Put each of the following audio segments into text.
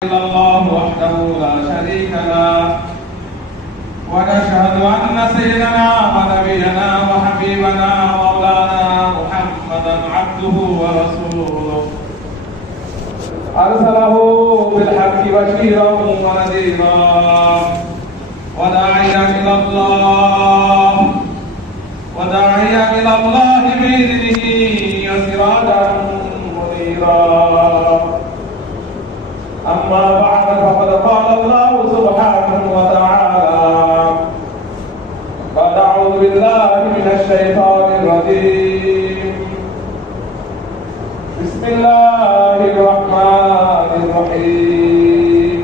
الله وحده لا شريك له ونشهد أن سيدنا ونبينا وحبيبنا مولانا محمدا عبده ورسوله أرسله بالحق بشيرا ونذيرا وداعيا إلى الله بإذنه وسراجا منيرا. أما بعد فقد قال الله سبحانه وتعالى بعد أعوذ بالله من الشيطان الرجيم بسم الله الرحمن الرحيم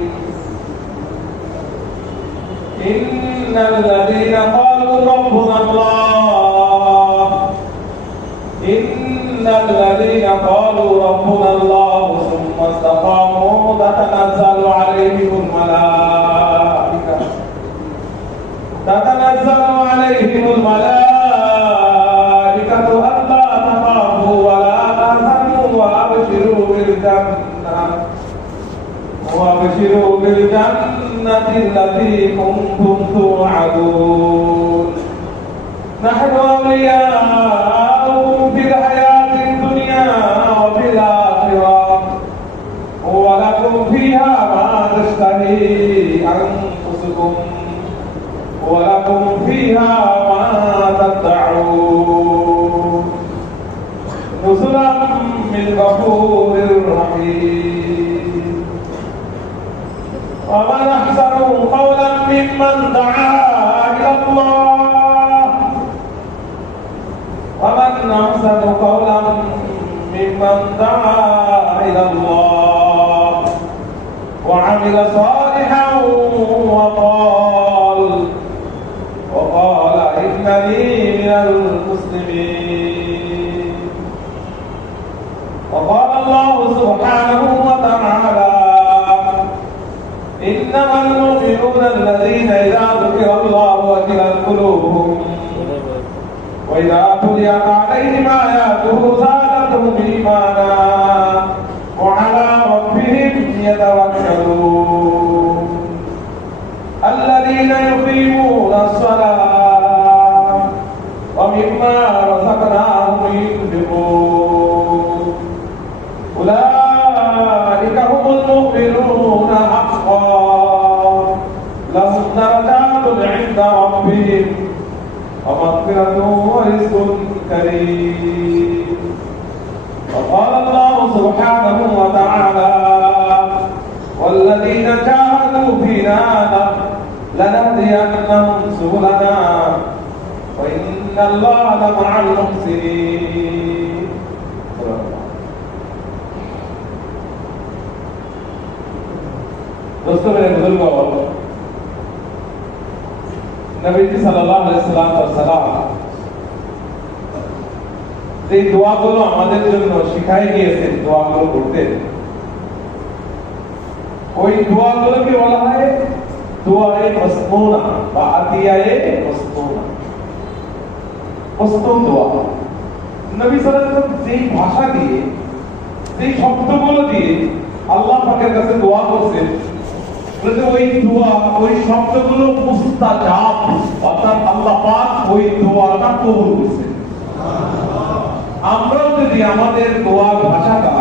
إن الذين قالوا ربنا الله ثم استقاموا تتنزل عليهم الملائكة ألا تخافوا ولا تحزنوا وأبشروا بالجنة التي كنتم توعدون نحن أولياؤكم في الحياة الدنيا وفي الآخرة ولكم فيها ما تشتهي أنفسكم ولكم فيها ما تدعون نزلا من غفور رحيم. ومن أحسن قولا ممن دعا إلى الله وعمل صالحا وقال إنني من المسلمين. وقال الله سبحانه وتعالى إنما المؤمنون الذين إذا ذكر الله وجلت قلوبهم وإذا تليت عليهم آياته زادتهم إيمانا وعلى ربهم يتوكلون الذين يقيمون الصلاة ومما رزقناهم ينفقون أولئك هم المؤمنون حقا لهم درجات عند ربهم ومغفرة ورزق كريم. وقال الله سبحانه وتعالى والذين جاهدوا فينا لنهدينهم سبلنا وإن الله لمع المحسنين. दोस्तों मेरे बुजुर्ग नबी जी सल्लल्लाहु अलैहि वसल्लम যে দোয়াগুলো আমাদের জন্য শিখাই গিয়েছেন দোয়াগুলো করতে, ওই দোয়াগুলোকে বলা হয় দোয়ায়ে মাসনুনা বা আতিয়ায়ে মাসনুনা, মাসনুন দোয়া। নবী সাল্লাল্লাহু আলাইহি ওয়াসাল্লাম যেই ভাষা দিয়ে যেই শব্দগুলো দিয়ে আল্লাহ পাকের কাছে দোয়া করছেন, ওই দোয়া ওই শব্দগুলো মুস্তাজাব, অর্থাৎ আল্লাহ পাক ওই দোয়াটা কবুল করেছেন। আমরাও যদি আমাদের দোয়ার ভাষাটা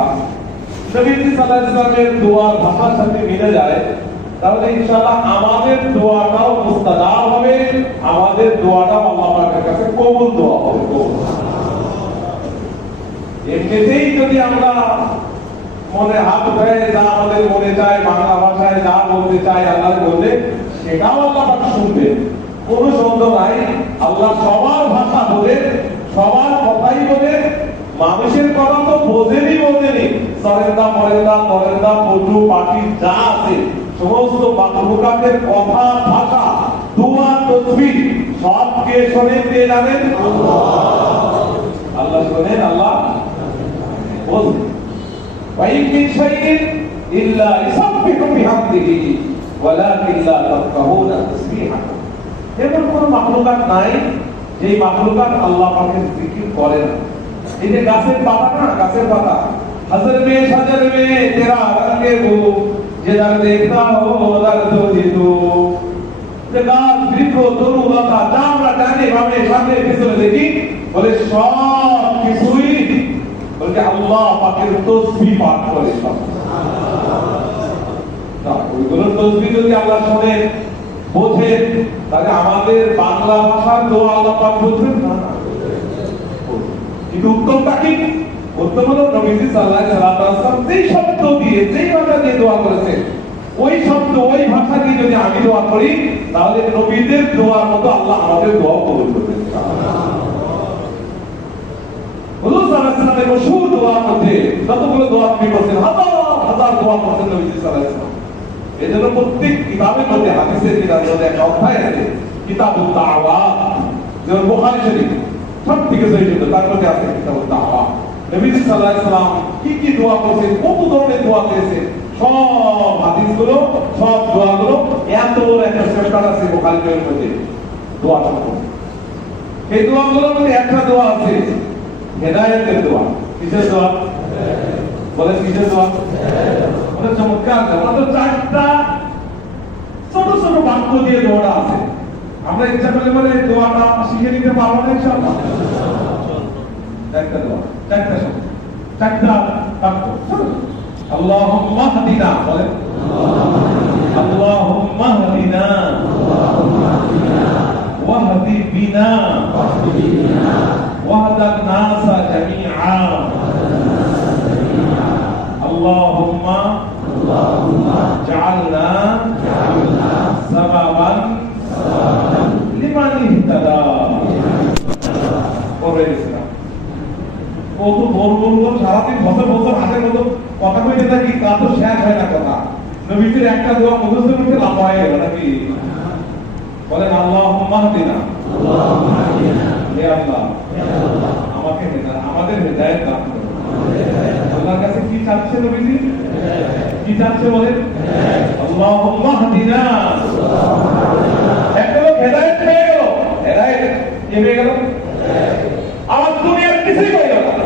নবী সাল্লাল্লাহু আলাইহি ওয়াসাল্লামের দোয়ার ভাষার সাথে মিলে যায়, তাহলে ইনশাআল্লাহ আমাদের দোয়াটাও মুস্তাজাব হবে, আমাদের দোয়াটাও আল্লাহ পাকের কাছে কবুল দোয়া হবে। এমনিতেই যদি আমরা মনে হাত উঠায় যা আমাদের মনে চায় বাংলা ভাষায় যা বলতে চাই আল্লাহ বললে সেটাও আল্লাহ পাক শুনবে, কোনো সন্দেহ নাই। আল্লাহ সবার ভাষা বলে, সবার কথাই বলে, মানুষের কথা তো বোঝেনি সরেন্দা মরেন্দা নরেন্দা পশু পাখি যা আছে সমস্ত মাখলুকাতের কথা ভাষা দোয়া তসবিহ সবকে শোনেন কে জানেন? আল্লাহ শোনেন, আল্লাহ বলেন وَإِن مِّن شَيْءٍ إِلَّا يُسَبِّحُ بِحَمْدِهِ وَلَكِن لَّا تَفْقَهُونَ تَسْبِيحَهُ। এমন কোন মাখলুকাত নাই যে মাখলুকাত আল্লাহ পাকের জিকির করে না। এই যে গাছের পাতা না, গাছের পাতা हज़र में शजर में तेरा रंगे रूप जिधर देखता हो उधर तो जीतो যে গাছ বৃক্ষ তরু লতা যা আমরা জানি ভাবে সামনে পিছনে দেখি বলে সব কিছুই বলে আল্লাহ পাকের তাসবিহ পাঠ করে সব না ওইগুলোর তাসবিহ যদি আল্লাহ শুনে বোঝে তাহলে আমাদের বাংলা ভাষার দোয়া আল্লাহ পাক বলছেন না কিন্তু উত্তমটা কি উত্তম হলো নবীজি সাল্লাল্লাহু আলাইহি ওয়াসাল্লাম যেই শব্দ দিয়ে যেই ভাষা দিয়ে দোয়া করেছেন ওই শব্দ ওই ভাষা দিয়ে যদি আমি দোয়া করি তাহলে নবীদের দোয়ার মতো আল্লাহ আমাদের দোয়া কবুল করবেন হুজুর সাল্লাল্লাহু আলাইহি ওয়াসাল্লামের মশহুর দোয়ার মধ্যে যতগুলো দোয়া আপনি করেছেন হাজার হাজার দোয়া করেছেন নবীজি সাল্লাল্লাহু আলাইহি ওয়াসাল্লাম এজন্য প্রত্যেক কিতাবের মধ্যে হাদিসের কিতাবের মধ্যে একটা অধ্যায় আছে কিতাবুত দাওয়াত যেমন বুখারী শরীফ সব থেকে সহিহ তার মধ্যে আছে কিতাবুত দাওয়াত নবীজি সাল্লাল্লাহু আলাইহি ওয়াসাল্লাম কি দোয়া করেছেন কত ধরনের দোয়া করেছেন সব হাদিসগুলো সব দোয়াগুলো এত বড় একটা চ্যাপ্টার আছে বুখারী শরীফের মধ্যে দোয়া সম্পর্কে এই দোয়াগুলোর মধ্যে একটা দোয়া আছে হেদায়েতের দোয়া কিসের দোয়া বলে কিসের দোয়া ওটা চমৎকার দোয়া তো চারটা ছোট ছোট বাক্য দিয়ে দোয়াটা আছে আমরা ইচ্ছা করলে বলে দোয়াটা শিখে নিতে পারবো না ইনশাআল্লাহ চারটা দোয়া চারটা শব্দ চারটা বাক্য اللهم اهدنا اللهم اهدنا واهد بنا واهد الناس جميعا اللهم اجعلنا سببا لمن اهتدى কত বড় বড় সারাদিন বছর বছর হাতের মতো কথা কইতে থাকি তা তো শেষ হয় না কথা নবীজির একটা দোয়া মুখস্থ করতে লম্বা হয়ে গেল নাকি বলেন আল্লাহুম্মা হদিনা হে আল্লাহ আমাকে আমাদের হেদায়েত দান করুন আল্লাহর কাছে কি চাচ্ছে নবীজি কি চাচ্ছে বলেন আল্লাহুম্মা হদিনা একটা লোক হেদায়েত পেয়ে গেল হেদায়েত কি পেয়ে গেল আর দুনিয়ার কিছুই পেয়ে গেল না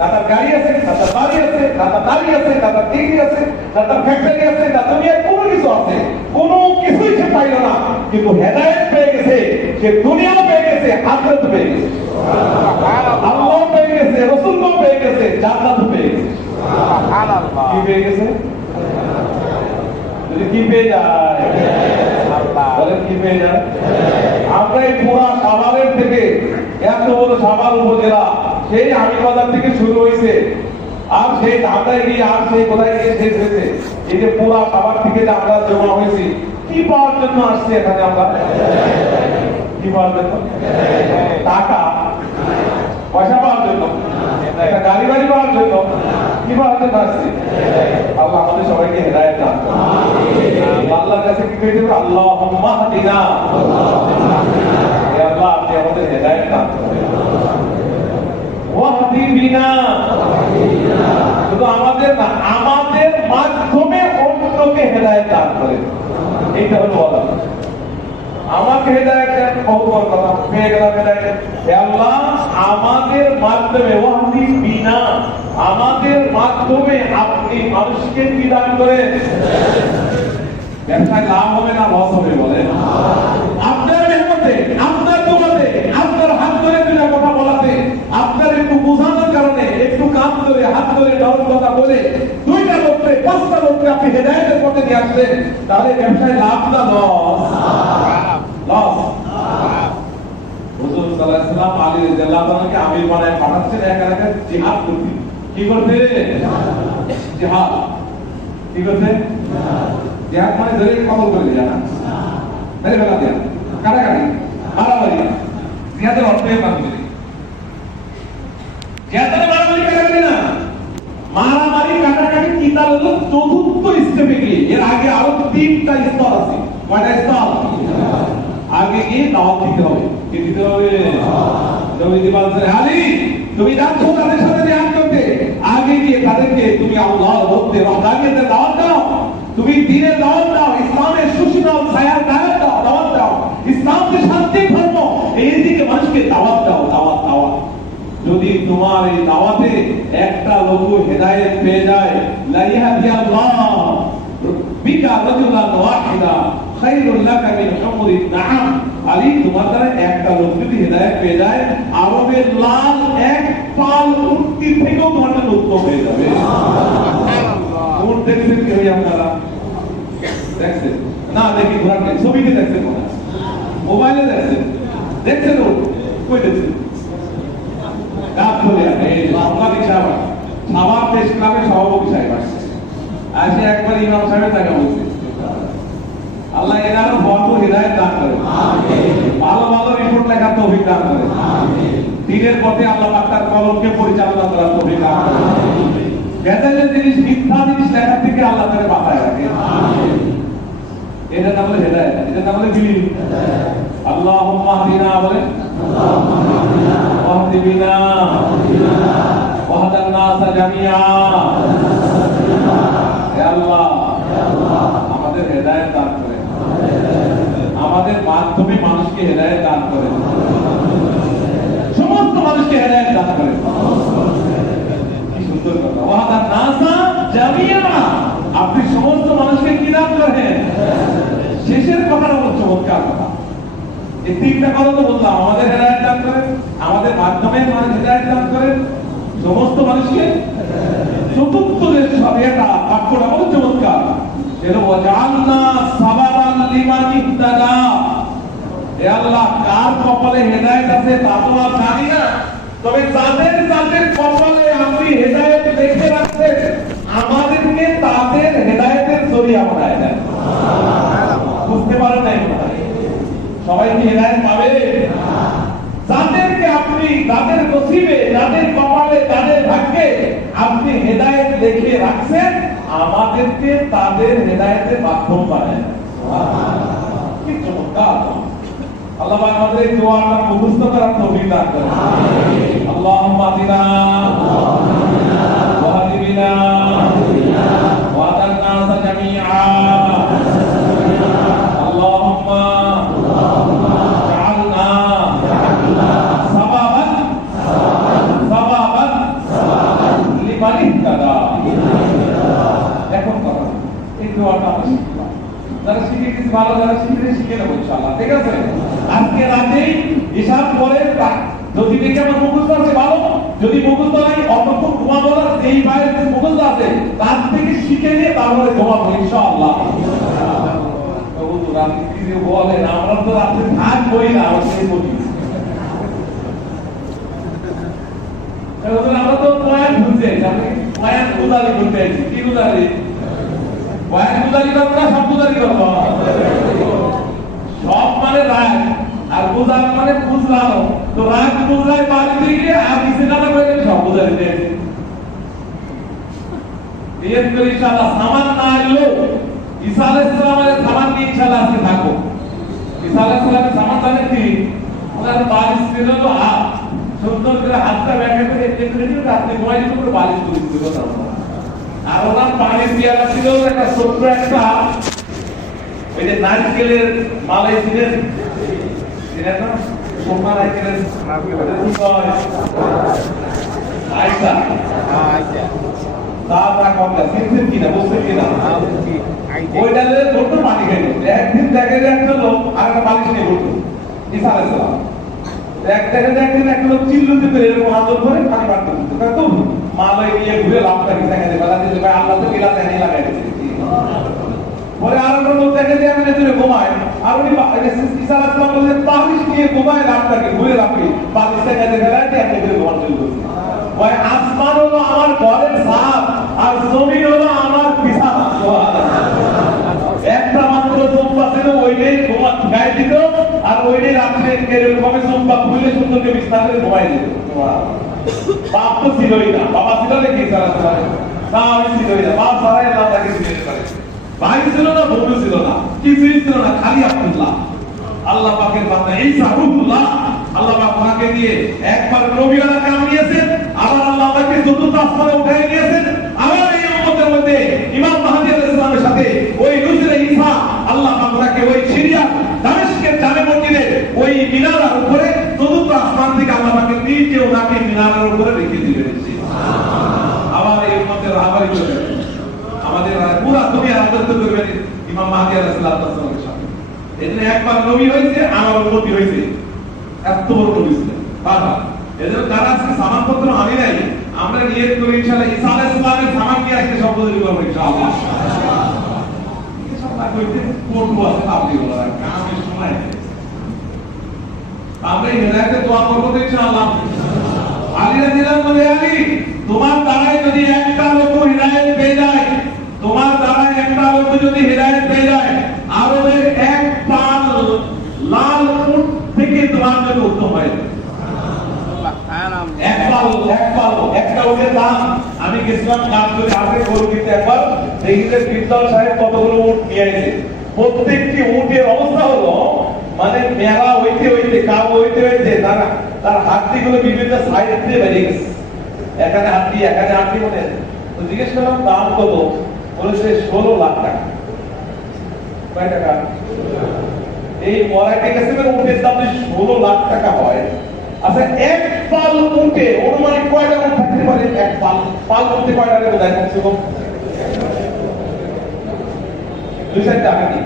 তার গাড়ি আছে না তার বাড়ি আছে না তার দাড়ি আছে না তার ডিগ্রি আছে না তার ফ্যাক্টরি আছে না দুনিয়ার কোনো কিছু আছে কোনো কিছুই সে পাইল না কিন্তু হেদায়েত পেয়ে গেছে সে দুনিয়াও পেয়ে গেছে আখিরাত পেয়ে গেছে আল্লাহ পেয়ে গেছে রাসূলও পেয়ে গেছে জান্নাত পেয়ে গেছে সুবহানাল্লাহ কি পেয়ে গেছে যদি কি পেয়ে যায় আল্লাহ বলেন কি পেয়ে যায় আমরা এই পুরা সাভারের থেকে এত বড় সাভার উপজেলা সেই হামিবাজার থেকে শুরু হয়েছে আর সেই ঢাকায় গিয়ে আর সেই কোথায় গিয়ে শেষ হয়েছে এই যে পুরা সাভার থেকে যে আমরা জমা হয়েছি কি পাওয়ার জন্য আসছি এখানে আমরা কি পাওয়ার জন্য টাকা পয়সা পাওয়ার জন্য একটা গাড়ি বাড়ি পাওয়ার জন্য কি পাওয়ার জন্য আসছি আল্লাহ আমাদের সবাইকে হেদায়েত দান করুন আল্লাহর কাছে কি কইতে হবে আল্লাহুম্মা হদিনা হে আল্লাহ আপনি আমাদের হেদায়েত দান করুন ওয়াহদি বিনা শুধু আমাদের না আমাদের মাধ্যমে অন্যকে হেদায়েত দান করেন এইটা হলো বলা আমাকে হেদায়েত দেন বহু বড় কথা পেয়ে গেলাম হেদায়েত হে আল্লাহ আমাদের মাধ্যমে ওয়াহদি বিনা আমাদের মাধ্যমে আপনি মানুষকে কি দান করেন ব্যবসায় লাভ হবে না লস হবে বলেন আপনার মেহনতে আপনার দোকানে আপনার হাত ধরে দুটা কথা বলাতে আপনার একটু বোঝানোর কারণে একটু কান ধরে হাত ধরে ডাউন কথা বলে দুইটা লোককে পাঁচটা লোককে আপনি হেদায়েতের পথে নিয়ে আসলেন তাহলে ব্যবসায় লাভ না লস লস হুজুর সাল্লাল্লাহু আলাইহি ওয়াসাল্লাম আলী রাদিয়াল্লাহু আনহুকে আমির বানায় পাঠাচ্ছেন একা জিহাদ করতে কি করতে জিহাদ কি করতে জিহাদ মানে ধরে কবল করে দেয়া না মেরে ফেলা দেয়া কাটাকাটি মারামারি জিহাদের অর্থই মারামারি জিহাদের মারামারি কাটাকাটি না মারামারি কাটাকাটি কিতাব হলো চতুর্থ স্টেপে গিয়ে এর আগে আরো তিনটা স্তর আছে কয়টা স্তর আগে গিয়ে দাওয়াত দিতে হবে কি দিতে হবে নবীজি বলেন আলী তুমি যাচ্ছ তাদের সাথে জিহাদ করতে আগে গিয়ে তাদেরকে তুমি আল্লাহর ভক্তি রহমানিয়তের দাওয়াত দাও তুমি দ্বীনের দাওয়াত দাও ইসলামের সুশীল ছায়ার দাওয়াত দাও ইসলাম যে শান্তির ধর্ম এই দিকে মানুষকে দাওয়াত দাও দাওয়াত দাওয়াত যদি তোমার এই দাওয়াতে একটা লোক হেদায়েত পেয়ে যায় লা ইয়াহদি আল্লাহ বিকা রাজুলান ওয়াহিদা খায়রুল লাকা মিন হুমুরিন নাআম। আলী তোমার দ্বারা একটা লোক যদি হেদায়েত পেয়ে যায়, আরবের লাল এক পাল উটটি থেকেও তোমার জন্য উত্তম হয়ে যাবে। উট দেখছেন কি হই আপনারা? দেখছেন না? দেখি ঘোড়া নেই, ছবিতে দেখছেন মনে হয়, মোবাইলে দেখছেন, দেখছেন উট কই দেখছেন? গাছ চলে আসে সাংবাদিক সাহেব, সাভার প্রেস ক্লাবের সভাপতি সাহেব আসছে, আসে একবার ইমাম সাহেবের তাকে বলছে আল্লাহ এনারও ভরপুর হিদায়াত দান করেন, ভালো ভালো রিপোর্ট লেখার তৌফিক দান করেন, দিনের পথে আল্লাহ পাক তার কলমকে পরিচালনা করার তৌফিক দান করেন, ভেজালের জিনিস মিথ্যা জিনিস লেখার থেকে আল্লাহ তাকে বাঁচায় রাখে। এটার নাম হলো হিদায়াত, এটার নাম হলো বিলি। আল্লাহুম্মা হদিনা বলেন, ওয়াহদি বিনা ওয়াহদান নাস জামিআ। হে আল্লাহ আমাদের হেদায়েত দান করেন, আমাদের মাধ্যমে মানুষকে হেদায়েত দান করেন, সমস্ত মানুষকে হেদায়েত দান করেন। কি সুন্দর কথা, ওয়াহদান নাস জামিআ, আপনি সমস্ত মানুষকে কি দান করেন? শেষের কথাটা হলো চমৎকার কথা। এই তিনটা কথা তো বললাম, আমাদের হেদায়েত দান করেন, আমাদের মাধ্যমে মানুষ হেদায়েত দান করেন, সমস্ত মানুষকে। চতুর্থ যে এটা বাক্যটা বড় চমৎকার, সেটা ওয়াজআলনা সাবাবান লিমান ইহতাদা। হে আল্লাহ কার কপালে হেদায়েত আছে তা তো আর জানি না, তবে যাদের যাদের কপালে আপনি হেদায়েত লিখে রাখছেন আমাদেরকে তাদের হেদায়েতের জরিয়া বানায় দেন। বুঝতে পারেন নাই? সবাই কি হেদায়েত পাবে? যাদেরকে আপনি যাদের নসিবে, যাদের কপালে, যাদের ভাগ্যে আপনি হেদায়েত লিখে রাখছেন আমাদেরকে তাদের হেদায়েতের মাধ্যম বানায়। কি চমৎকার! আল্লাহ পাক আমাদের এই দোয়াটা মুখস্থ করার তৌফিক দান করেন। আল্লাহুম্মা আতিনা ওয়া হাদিবিনা ওয়া আতান নাস জামিআ। আল্লাহুম্মা জাআলনা সাবাবান লিমান ইহতাদা। এখন কথা এই দোয়াটা আমরা শিখলাম, যারা শিখে গেছি ভালো, যারা শিখে শিখে নেবো ইনশাআল্লাহ। ঠিক আছে, আজকে রাতেই হিসাব করে যদি দেখে আমার মুখস্থ আছে ভালো, যদি মুখস্থ নাই অতক্ষণ ঘুমাবো না, এই বাইরে যে মুখস্থ আছে তার থেকে শিখে নিয়ে তারপরে ঘুমাবো ইনশাআল্লাহ। রাতে কি বলেন, আমরা তো রাতে থাকবোই না, আমরা সেই বলি আমরা তো বয়ান বুঝে বয়ান গুজারি করতে আছি। কি গুজারি? বয়ান গুজারি করবো না, সব গুজারি করবো। সব মানে রাগ, আর গুজার মানে বুঝলাম। তো রাগ বুঝলাই বাড়িতে গিয়ে আর কিছু না করে সব গুজারি দিয়েছি। বিয়ের করে ইনশাআল্লাহ সামান না এলো, ঈসা আলাইহিস সালামের সামান নিয়ে ইনশাআল্লাহ আজকে থাকো। ঈসা আলাইহিস সালামের সামান জানেন কি? ওনার বালিশ ছিল তো হাত, সুন্দর করে হাতটা ব্যাগে করে একটু করে দিল, রাতে ঘুমাই দিল করে বালিশ করে দিল। আর ওনার পানির পিয়ালা ছিল একটা ছোট্ট একটা, ওই যে নারকেলের মালাই ছিলেন, না সোমা নারকেলের আইসা দাদা কমলা সিনসিন কিনা বলছে কিনা, ওইটা ছোট্ট পানি খেলো। একদিন দেখে যে একটা লোক আর একটা বালিশ নিয়ে ঘুরতো, ঈসা আলাইহিস সালাম একদিন একটা লোক চিল্লুতে করে এরকম আদর করে পানি বার করে দিত। তো মালাই নিয়ে ঘুরে লাভটা কি থাকে যে বেলা দিতে ভাই আল্লাহ তো গিলাতে এনে লাগাই দিয়েছে। পরে আর একটা লোক দেখে যে আমি নেজরে ঘুমাই, আর উনি ঈসা আলাইহিস সালাম বললেন বালিশ নিয়ে ঘুমায় লাভটাকে ঘুরে রাখি, বালিশটা কাজে ফেলায় দিয়ে আপনি ঘুরে ঘুমান চলে গেছে। ভাই আসমান হলো আমার ঘরের ছাদ আর জমিন হলো আমার বিছানা। একটা মাত্র জম্বা ছিল, ওইটাই ঘুমা গায়ে দিত আর ওইটাই রাত্রে এরকম জম্বা খুলে সুন্দরকে বিছানা করে ঘুমাই দিত। বাপ তো ছিলই না, বাবা ছিল নাকি ঈসা আলাইহিস সালাম? না, আমি ছিলই না। বাপ ছাড়াই আল্লাহ তাকে চিনতে পারে। ভাই ছিল না, বন্ধু ছিল না, কিছুই ছিল না, খালি আব্দুল্লাহ। আল্লাহ পাকের বান্দা ঈসা রূহুল্লাহ। আল্লাহ পাক ওনাকে দিয়ে একবার নবীওয়ালা কাম নিয়েছেন, আবার আল্লাহ তাকে চতুর্থ আসমানে উঠাই নিয়েছেন। আবার এই উম্মতের মধ্যে ইমাম মাহদী আলাইহিস সালামের সাথে ওই নূরে ঈসা আল্লাহ পাক তাকে ওই সিরিয়া দামেস্কের জামে মসজিদে ওই মিনারের উপরে চতুর্থ আসমান থেকে আল্লাহ পাক নিজে ওনাকে মিনারের উপরে রেখে দিবেন। আবার এই উম্মতের রাহবারি করে আমাদের পুরো দুনিয়ার আদর্শ করবেন ইমাম মাহদী আলাইহিস সালামের সাথে। এজন্য একবার নবী হয়েছে আমার উম্মতি হয়েছে, এত বড় নবী ছিলেন বাবা। এজন্য যারা আজকে সামানপত্র আনি নাই, আমরা নিয়ত করি ইনশাআল্লাহ ঈসা আলাইহিস সালামের সামান নিয়ে আজকে শব্দ তৈরি করব ইনশাআল্লাহ। এই সব না কইতে পড়বো আছে আপনি বলা কামে সময় আমরা হেদায়েতে দোয়া করব ইনশাআল্লাহ। আলী রাদিয়াল্লাহু আলী, তোমার দ্বারাই যদি একটা লোক হিদায়াত পেয়ে যায়, তোমার দ্বারাই একটা লোক যদি হিদায়াত পেয়ে যায়, আরবের এক পাল লাল উট থেকে তোমার জন্য উত্তম হয়। একটা উটের দাম, আমি গেছিলাম কাজ করে আগে গরু কিনতে, একবার দেখিতে বিদ্যাল সাহেব কতগুলো উট নিয়ে এসেছে। প্রত্যেকটি উটের অবস্থা হলো মানে মেলা হইতে হইতে কাব হইতে হইতে তার হাড্ডিগুলো বিভিন্ন সাইড দিয়ে বেরিয়ে গেছে। এখানে হাড্ডি এখানে হাড্ডি মনে। তো জিজ্ঞেস করলাম দাম কত, বলেছে 16 লাখ টাকা। কয় টাকা? এই মরাইতে গেছে উটের দাম 16 লাখ টাকা হয়। আচ্ছা এক পাল উটে অনুমানিক কয়টা উট থাকতে পারে? এক পাল পাল উঠতে কয়টা রে বোঝায় কমসে কম 2-4 টাকা কি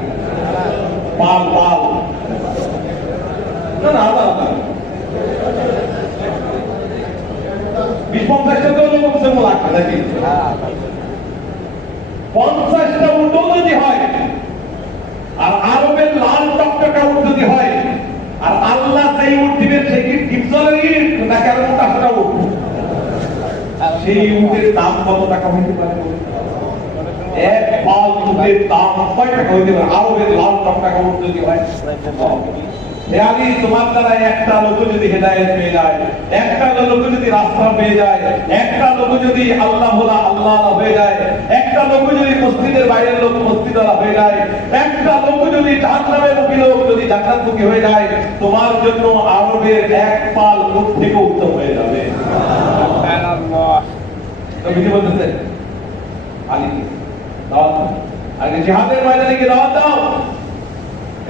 পাল পাল না না আলাদা 20-50টা তো কমসে কম লাগবে নাকি? 50টা উটও যদি হয়, আর আরবের লাল টকটকা উট যদি হয়, আর আল্লাহ সেই উট দিবেন সেই কি ডিপজলের ইট না কেন টাকাটা উট, সেই উটের দাম কত টাকা হইতে পারে? এক পাল উটের দাম কয় টাকা হইতে পারে? আরবের লাল টকটকা উট যদি হয়। আলী, তোমার দ্বারা একটা লোক যদি হেদায়েত পেয়ে যায়, একটা লোক যদি রাস্তা পেয়ে যায়, একটা লোক যদি আল্লাহ ভোলা আল্লাহ হয়ে যায়, একটা লোক যদি মসজিদের বাইরের লোক মসজিদওয়ালা হয়ে যায়, একটা লোক যদি জান্নাতের মুখী লোক যদি জান্নাতমুখী হয়ে যায়, তোমার জন্য আরবের এক পাল উট থেকে উত্তম হয়ে যাবে। সুবহানাল্লাহ। নবী বলতেছেন আলী দাওয়াত, আগে জিহাদের ময়দানে গিয়ে দাওয়াত দাও।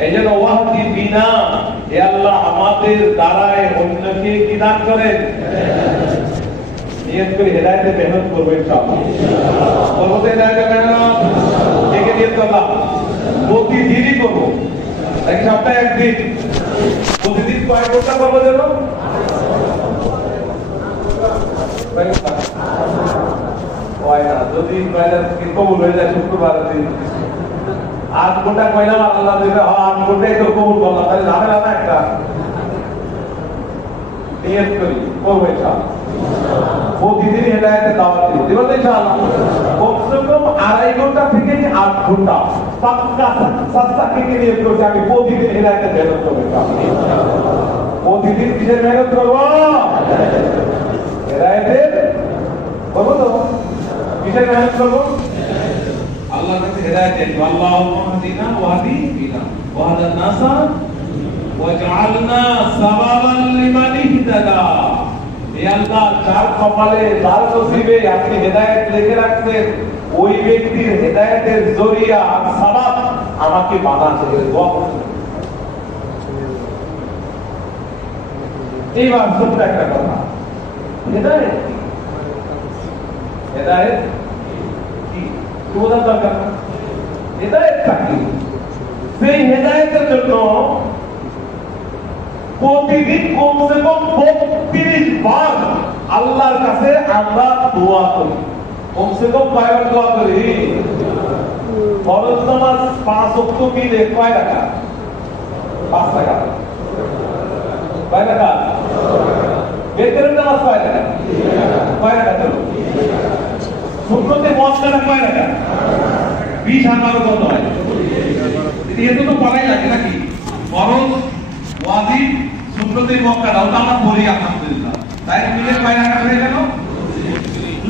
এই জন্য ওয়াহদি বিনা, হে আল্লাহ আমাদের দ্বারায় অন্যকে কি দান করেন, নিয়ত করে হেদায়েতে মেহনত করব ইনশাআল্লাহ। করব তো হেদায়েতে মেহনত থেকে নিয়ত করলাম প্রতিদিনই করব, এক সপ্তাহে একদিন, প্রতিদিন কয় ঘন্টা করবো যেন? যদি কবুল হয়ে যায় শুক্রবার দিন 8 ঘন্টা কইলাম আল্লাহ দিলে 8 ঘন্টাই তো কবুল করলাম, তাহলে ঝামেলা না একটা। নিয়ত করি করবো ইনশাআল্লাহ, প্রতিদিন হেদায়েতে দাওয়াত দিব, দিব ইনশাআল্লাহ। কমসে কম 2.5 ঘন্টা থেকে 8 ঘন্টা পাক্কা সাতটা থেকে নিয়ত করছি আমি প্রতিদিন হেদায়েতে মেহনত করবো ইনশাআল্লাহ। প্রতিদিন কিসের মেহনত করবো? হেদায়েতে করবো তো। কিসের মেহনত করবো? আল্লাহর কাছে হেদায়েত চাই। আল্লাহুম্মা হদিনা ওয়াহদি বিনা ওয়াহদান নাসা ওয়াজআলনা সাবাবান লিমান ইহতাদা। হে আল্লাহ, যার কপালে যার নসিবে আপনি হেদায়েত লিখে রাখছেন, ওই ব্যক্তির হেদায়েতের জরিয়া আর সাবাব আমাকে বানান করে দোয়া করুন। এইবার ছোট্ট একটা কথা, হেদায়েত হেদায়েত বোঝার দরকার না। হেদায়েতটা কি? সেই হেদায়েতের জন্য প্রতিদিন কমসে কম 32 বার আল্লাহর কাছে আমরা দোয়া করি। কমসে কম কয়বার দোয়া করি? ফরজ নামাজ 5 ওয়াক্ত মিলে কয় টাকা? 5 টাকা। কয় টাকা? বেতনের নামাজ কয় টাকা? কয় টাকা তো? সুন্নতে মুআক্কাদা কয় টাকা? 20,000 কত হয়? এটা তো পড়াই লাগে নাকি? ফরজ, ওয়াজিব, সুন্নতে মুআক্কাদা ওটা আমরা পড়ি আলহামদুলিল্লাহ। তাই মিলে কয় টাকা হয়ে গেল?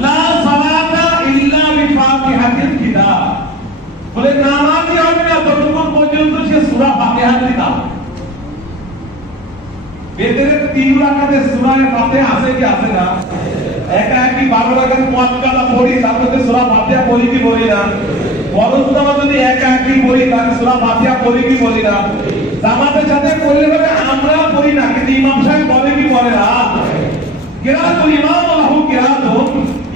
লা সালাতা ইল্লা বিফাতিহাতিল কিতাব। বলে নামাজই হবে না ততক্ষণ পর্যন্ত সে সূরা ফাতিহা কিতাব। বেতনের 3 রাকাতে সূরা ফাতিহা আছে কি আছে না? একা একই 12 রাকাত মুআক্কাদা পড়ি, তারপরে সূরা ফাতিহা পড়ি কি পড়ি না? ফরজ নামাজ যদি একা একই পড়ি, তাহলে সূরা ফাতিহা পড়ি কি পড়ি না? জামাতের সাথে পড়লে হবে আমরা পড়ি না, কিন্তু ইমাম সাহেব পড়ে কি পড়ে না? কিরাতুল ইমাম লাহু কিরাতুন,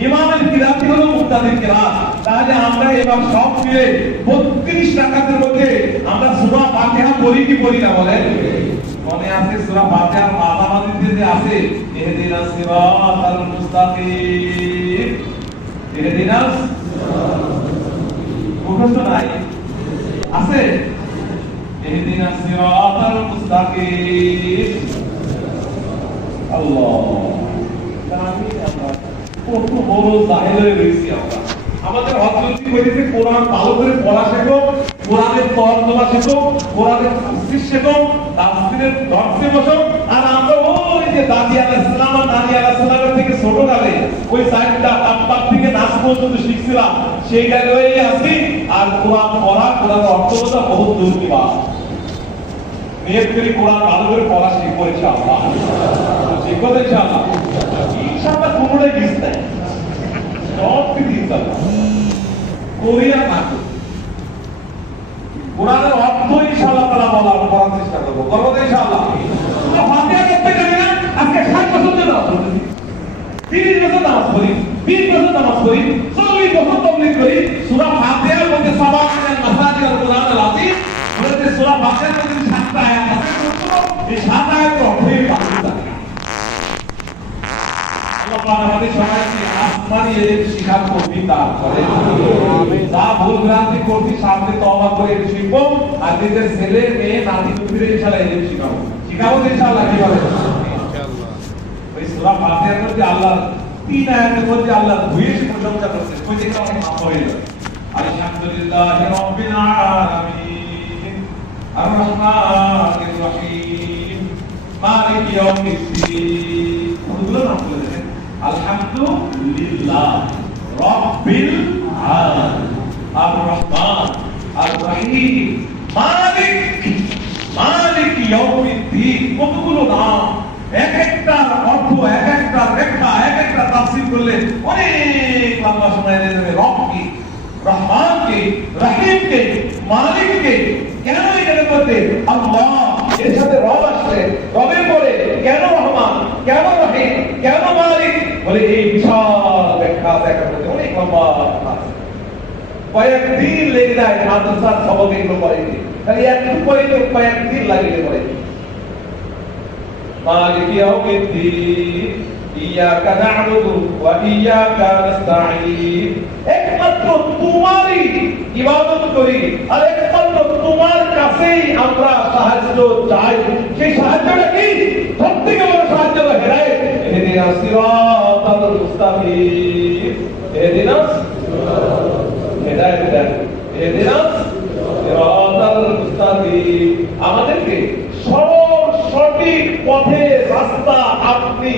ইমামের কিরাত হলো মুক্তাদির কিরাত। তাহলে তাহলে আমরা এবার সব মিলে 32 রাকাতের মধ্যে আমরা সূরা ফাতিহা পড়ি কি পড়ি না বলেন? মনে আছে সূরা ফাতিহার মাঝামাঝিতে যে আছে ইহদিনাস সিরাতাল মুস্তাকিম, ইহদিনাস মুখস্থ নাই আছে ইহদিনাস সিরাতাল মুস্তাকিম। আল্লাহ জানি আমরা কত বড় জাহেল হয়ে রয়েছি আমরা। আমাদের হযরতজি কইছে কোরআন ভালো করে পড়া শেখো, কোরআনের তর্জমা শেখো, কোরআনের তাফসীর শেখো, তাফসীরের দর্শে বসো। আর আমরা ওই যে দাদি আলাইহিস সালাম আর নানি আলাইহিস সালামের থেকে ছোটকালে ওই সাইডটা তাপপাক থেকে নাচ পর্যন্ত শিখছিলাম, সেইটা লয়েই আছি। আর কোরআন পড়া, কোরআনের অর্থ বোঝা বহুত দূর কি বাত। নিয়ত করি কোরআন ভালো করে পড়া শিখবো ইনশাআল্লাহ, শিখবো ইনশাআল্লাহ। ইনশাআল্লাহ কোনোটাই মিস নাই, সব কিছু ইনশাআল্লাহ কোরিয়া না কোরআনের অর্থ ইনশাআল্লাহ তাআলা বলার চেষ্টা করবো, করবো তো ইনশাআল্লাহ। ফাতিহা করতে জানি না, আজকে 60 বছর ধরে নামাজ পড়তেছি, 30 বছর নামাজ পড়ি, 20 বছর নামাজ পড়ি, 40 বছর তাবলীগ করি। সূরা ফাতিহার মধ্যে সাবাক মিনাল মাসাজিদ আল কোরআনুল আযীম বলতে সূরা ফাতিহার মধ্যে 7টা আয়াত আছে, এই 7 আয়াতের অর্থই বাংলা। আল্লাহ পাক আমাদের সবাইকে আসমানি ইলম শিখার তৌফিক দান করেন। যা ভুল ভ্রান্তি করছি সামনে তওবা করে শিখবো, আর নিজের ছেলে মেয়ে নাতি পুত্রদের ইনশাআল্লাহ ইলম শিখাবো, শিখাবো ইনশাআল্লাহ। কি বলেন? ইনশাআল্লাহ। ওই সূরা ফাতিহার মধ্যে আল্লাহ 3 আয়াতের মধ্যে আল্লাহ ভূয়সী প্রশংসা করেছেন, ওই যে অনেক নাম হয়ে গেল। আলহামদুলিল্লাহি রাব্বিল আলামিন আর রহমানির রহিম মালিক ইয়াউমিদ্দিন। ওগুলো নাম বলে দেন। আলহামদুলিল্লাহ রাব্বিল আলামিন আর রহমান আর রহিম মালিক ইয়াউমিদ্দিন। কতগুলো নাম, এক একটা অর্থ, এক একটা রেখা, এক একটা তাফসীর করলে অনেক লম্বা সময় লেগে যাবে। রবকে, রহমানকে, রহিমকে, মালিককে কেন এখানে বলতে আল্লাহ এর সাথে রব আসছে, রবের পরে কেন রহমান, কেন রহিম, কেন মালিক বলে এই বিশাল ব্যাখ্যা দেখা করতে অনেক লম্বা কয়েকদিন লেগে যায় মাদ্রাসার সবক এগুলো পড়ে। তাহলে একটু পরে তো কয়েকদিন লাগিয়ে পড়ে। মালিক ইয়াউমিদ্দিন ইয়াকা না'বুদু ওয়া ইয়াকা নাস্তাঈন। একমাত্র তোমারই ইবাদত করি আর একমাত্র তোমার কাছেই আমরা সাহায্য চাই। সেই সাহায্যটা কি? সবথেকে বড় সাহায্য হলো হেদায়েত। ইহদিনাস সিরাতাল মুস্তাকিম, ইহদিনাস হেদায়েত দেন, ইহদিনাস সিরাতাল মুস্তাকিম। আমাদেরকে সঠিক পথের রাস্তা আপনি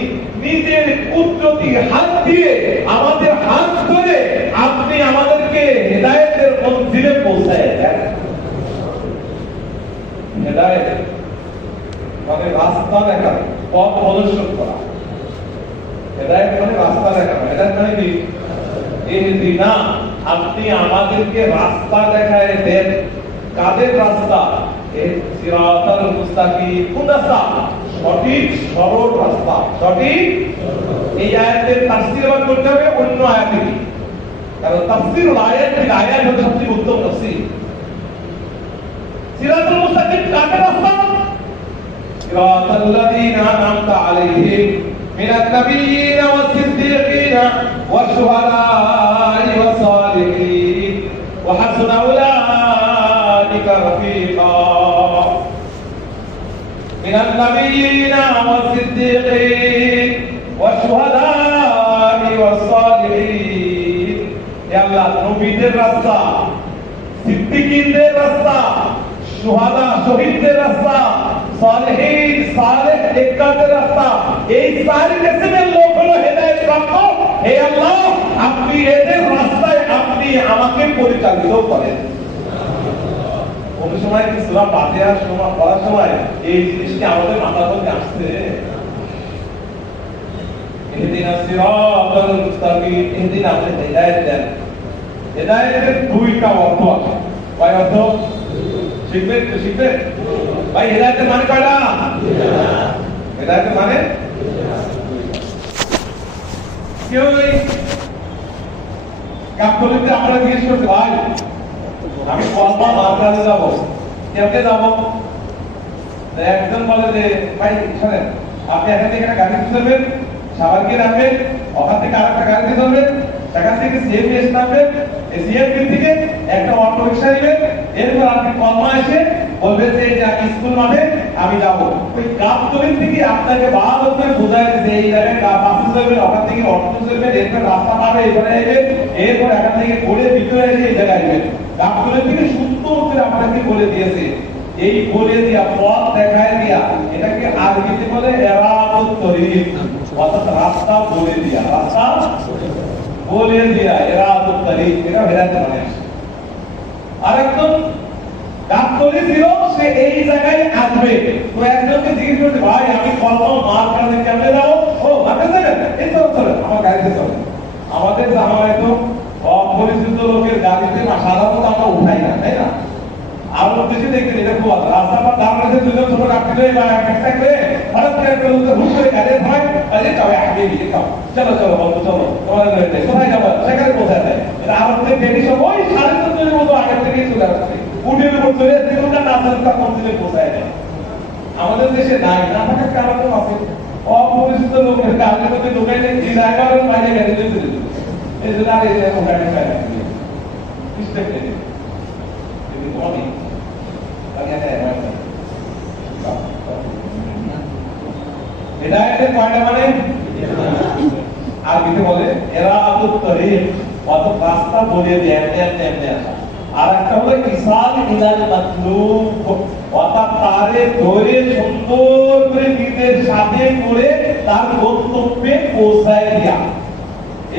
নিজের কুদরতি হাত দিয়ে আমাদের হাত ধরে আপনি আমাদেরকে হেদায়েতের মঞ্জিলে পৌঁছায় দেন। হেদায়েত মানে রাস্তা দেখা, পথ প্রদর্শন করা। হেদায়েত মানে রাস্তা দেখা, হেদায়েত মানে কি? ইহদিনা, আপনি আমাদেরকে রাস্তা দেখায় দেন। কাদের রাস্তা? সিরাতাল মুস্তাকিম। কোন রাস্তা? সঠিক সরল রাস্তা। সঠিক। এই আয়াতের তাফসীর আবার করতে হবে অন্য আয়াতে, কারণ তাফসীরুল আয়াত বিল আয়াত হচ্ছে সবচেয়ে উত্তম তাফসীর। সিরাতাল মুস্তাকিম কাদের রাস্তা? সিরাতাল লাযীনা আন'আমতা আলাইহিম মিনান নাবিয়্যিনা ওয়াস সিদ্দীকিনা ওয়াশ শুহাদা'i ওয়াস সালিহিন ওয়া হাসুনা উলাইকা রাফীকা। من النبيين والصديقين والشهداء والصالحين। يا الله নবীদের রাস্তা, সিদ্দিকীদের রাস্তা, শুহাদা শহীদদের রাস্তা, সালেহীন সালেহ নেককারদের রাস্তা। এই চারি কিসমের লোক হলো হেদায়েত প্রাপ্ত। হে আল্লাহ, আপনি এদের রাস্তায় আপনি আমাকে পরিচালিত করেন। কোন সময় কি সূরা ফাতিহার সময় পড়ার সময় এই জিনিসটি আমাদের মাথার মধ্যে আসছে? ইহদিনাস সিরাতাল মুস্তাকিম, ইহদিনা আপনি হেদায়েত দেন। হেদায়েতের দুইটা অর্থ আছে। কয় অর্থ? শিখবেন তো শিখবেন ভাই। হেদায়েতের মানে কয়টা? হেদায়েতের মানে কেউ গাবতলীতে আপনারা জিজ্ঞেস করছে ভাই আমি কলমা মার্কাজে যাব, কেমনে যাব? একজন বলে যে ভাই শোনেন, আপনি এখান থেকে একটা গাড়ি ধরবেন, সাবারকে রাখবেন, ওখান থেকে আরেকটা গাড়ি ধরবেন, সেখান থেকে সিএমএস নামবেন, এই সিএমপি থেকে একটা অটো রিক্সা নেবেন, এরপর আপনি কলমা এসে বলবেন যে স্কুল মাঠে আমি যাব। ওই গাবতলী থেকে আপনাকে ভালো করে বোঝায় যে এই জায়গায় বাসে চলবেন, ওখান থেকে অটো চলবেন, এরপর রাস্তা পাবে এখানে আসবেন, এরপর এখান থেকে ঘুরে ভিতরে এসে এই জায়গায় আসবেন। গাবতলী থেকে সুন্দর করে আপনাকে বলে দিয়েছে। এই বলে দিয়া পথ দেখায় দিয়া এটাকে আরবিতে বলে এরাদুত তরিক, অর্থাৎ রাস্তা বলে দিয়া, রাস্তা বলে দিয়া এরাদুত তরিক, এটা হেদায়েত মানে। আরেকজন গাবতলী ছিল, সে এই জায়গায় আসবে, তো একজনকে জিজ্ঞেস করতে ভাই আমি কলমা মার কারণে কেমনে যাবো? ও মাঠে যাবেন, এই তো চলে আমার গাড়িতে চলে। আমাদের জামায় তো অপরিচিত লোকের গাড়িতে সাধারণত আমরা উঠাই না, তাই না? আমরা দেশে দেখবেন এটা খুব রাস্তা পর দাঁড়ানো দুজন ছোট কাটলে বা একটা করে হঠাৎ করে একটা লোক হুট করে গাড়ি ভাই আরে যাও আগে দিয়ে খাও, চলো চলো বন্ধু চলো তোমাদের রয়েছে কোথায় যাবো সেখানে পৌঁছা যায়। এটা আমাদের বেশি সময় 4:30 মতো আগে থেকেই চলে আসছে, উঠে উপর চলে আসছে, কোনটা না চলতে কম দিলে পৌঁছায় যায়। আমাদের দেশে নাই, না থাকার কারণ তো আছে, অপরিচিত লোকের গাড়ির মধ্যে ঢুকাইলে যে ড্রাইভারের বাইরে গাড়ি চলে চলে যাবে, এই জন্য আর এই রকম গাড়ি পায় না মিস্টেক নেই অনেক। হেদায়েতের কয়টা মানে? আরবিতে বলে এরাদুত তরিক, অর্থাৎ রাস্তা বলে দেয় এমনি আসা। আর একটা হলো ইসাল ইলাল মাতলুব, অর্থাৎ তারে ধরে সুন্দর করে নিজের সাথে করে তার গন্তব্যে পৌঁছায় দেয়া।